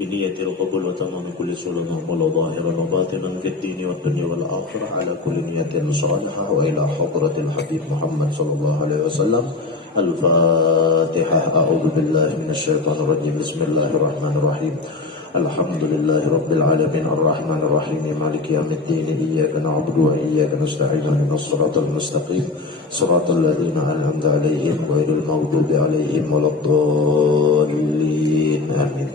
Ini yatil qabul wa tamam kulli suluna wa zahiran wa batinan fid dini wad dunya wal akhirah ala kulli niyatin salihah wa ila hadratil habib Muhammad sallallahu alaihi wasallam. Al-Fatihah. A'udzu billahi minasyaitonir rajim. Bismillahirrahmanirrahim. Alhamdulillahi rabbil alamin arrahmanir rahim maliki yaumiddin iyyaka na'budu wa iyyaka nasta'in ihdinas siratal mustaqim siratal ladzina an'amta 'alaihim ghairil maghdubi 'alaihim waladdallin. Amin.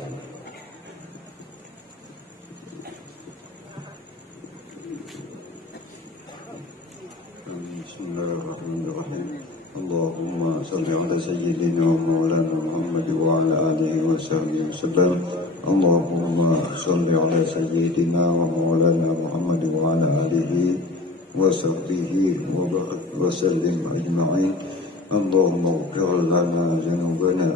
Bismillahirrahmanirrahim. Allahumma salli ala sayyidina Maulana Muhammad wa ala alihi wa sahbihi wasallam. Allahumma salli ala sayyidina wa Maulana Muhammad wa ala alihi wa sahbihi wa sallim ajma'in. Allahumma ighfir lana dhunubana.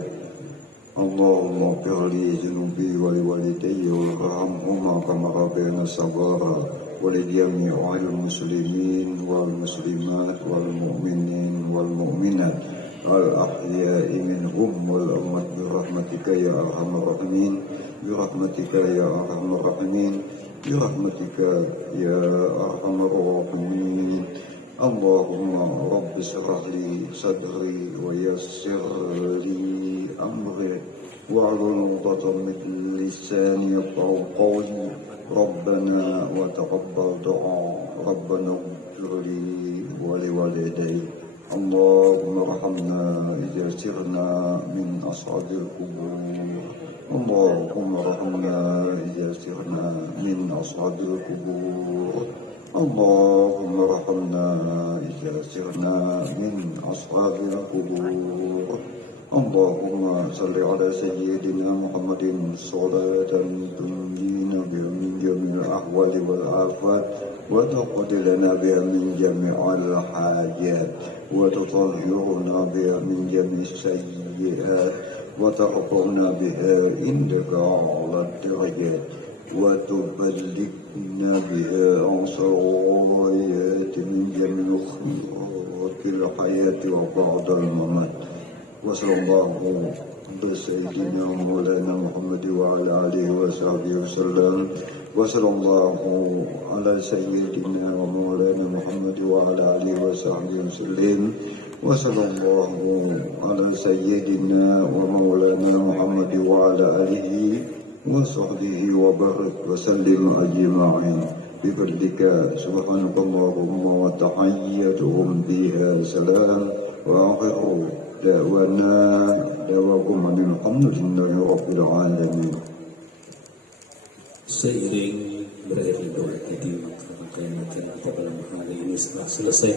Allahumma ighfir li dhunubi wa li walidayya warhamhuma kama rabbayana saghara. ولجميع المسلمين والمسلمات والمؤمنين والمؤمنات الأحياء منهم والأموات برحمتك يا أرحم الراحمين برحمتك يا أرحم الراحمين برحمتك يا أرحم الراحمين. اللهم رب اشرح لي صدري ويسر لي أمري واحلل عقدة من لساني يفقهوا قولي. ربنا وتقبل دعاء ربنا اغفر لي ولوالدي. اللهم ارحمنا إذا سرنا من أصحاب القبور. اللهم ارحمنا إذا سرنا من أصحاب القبور. اللهم ارحمنا إذا سرنا من أصحاب القبور. اللهم صل على سيدنا محمد صلاة تنجينا بها من جميع الأحوال والآفات وتقضي لنا بها من جميع الحاجات وتطهرنا بها من جميع السيئات وترفعنا بها عندك أعلى الدرجات وتبلغنا بها أقصى الغايات من جميع خيرات الحياة وبعد الممات وصلى الله على سيدنا مولانا محمد وعلى آله وصحبه وسلم وصلى الله على سيدنا ومولانا محمد وعلى آله وصحبه وسلم وصلى الله على سيدنا ومولانا محمد وعلى آله وصحبه وبارك وسلم أجمعين بفضلك سبحانك اللهم وتحيتهم فيها سلام وآخر دعوانا دعواكم أن الحمد لله رب العالمين. Seiring berakhir doa tadi, maka pada hari ini setelah selesai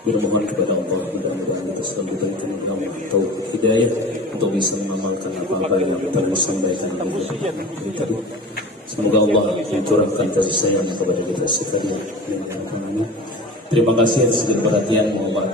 bermohon kepada Allah mudah-mudahan kita selamatan ilmu atau hidayah untuk bisa mengamalkan apa-apa yang telah disampaikan oleh tadi. Semoga Allah mencurahkan kasih sayang kepada kita sekalian. Terima kasih atas segala perhatian Allah.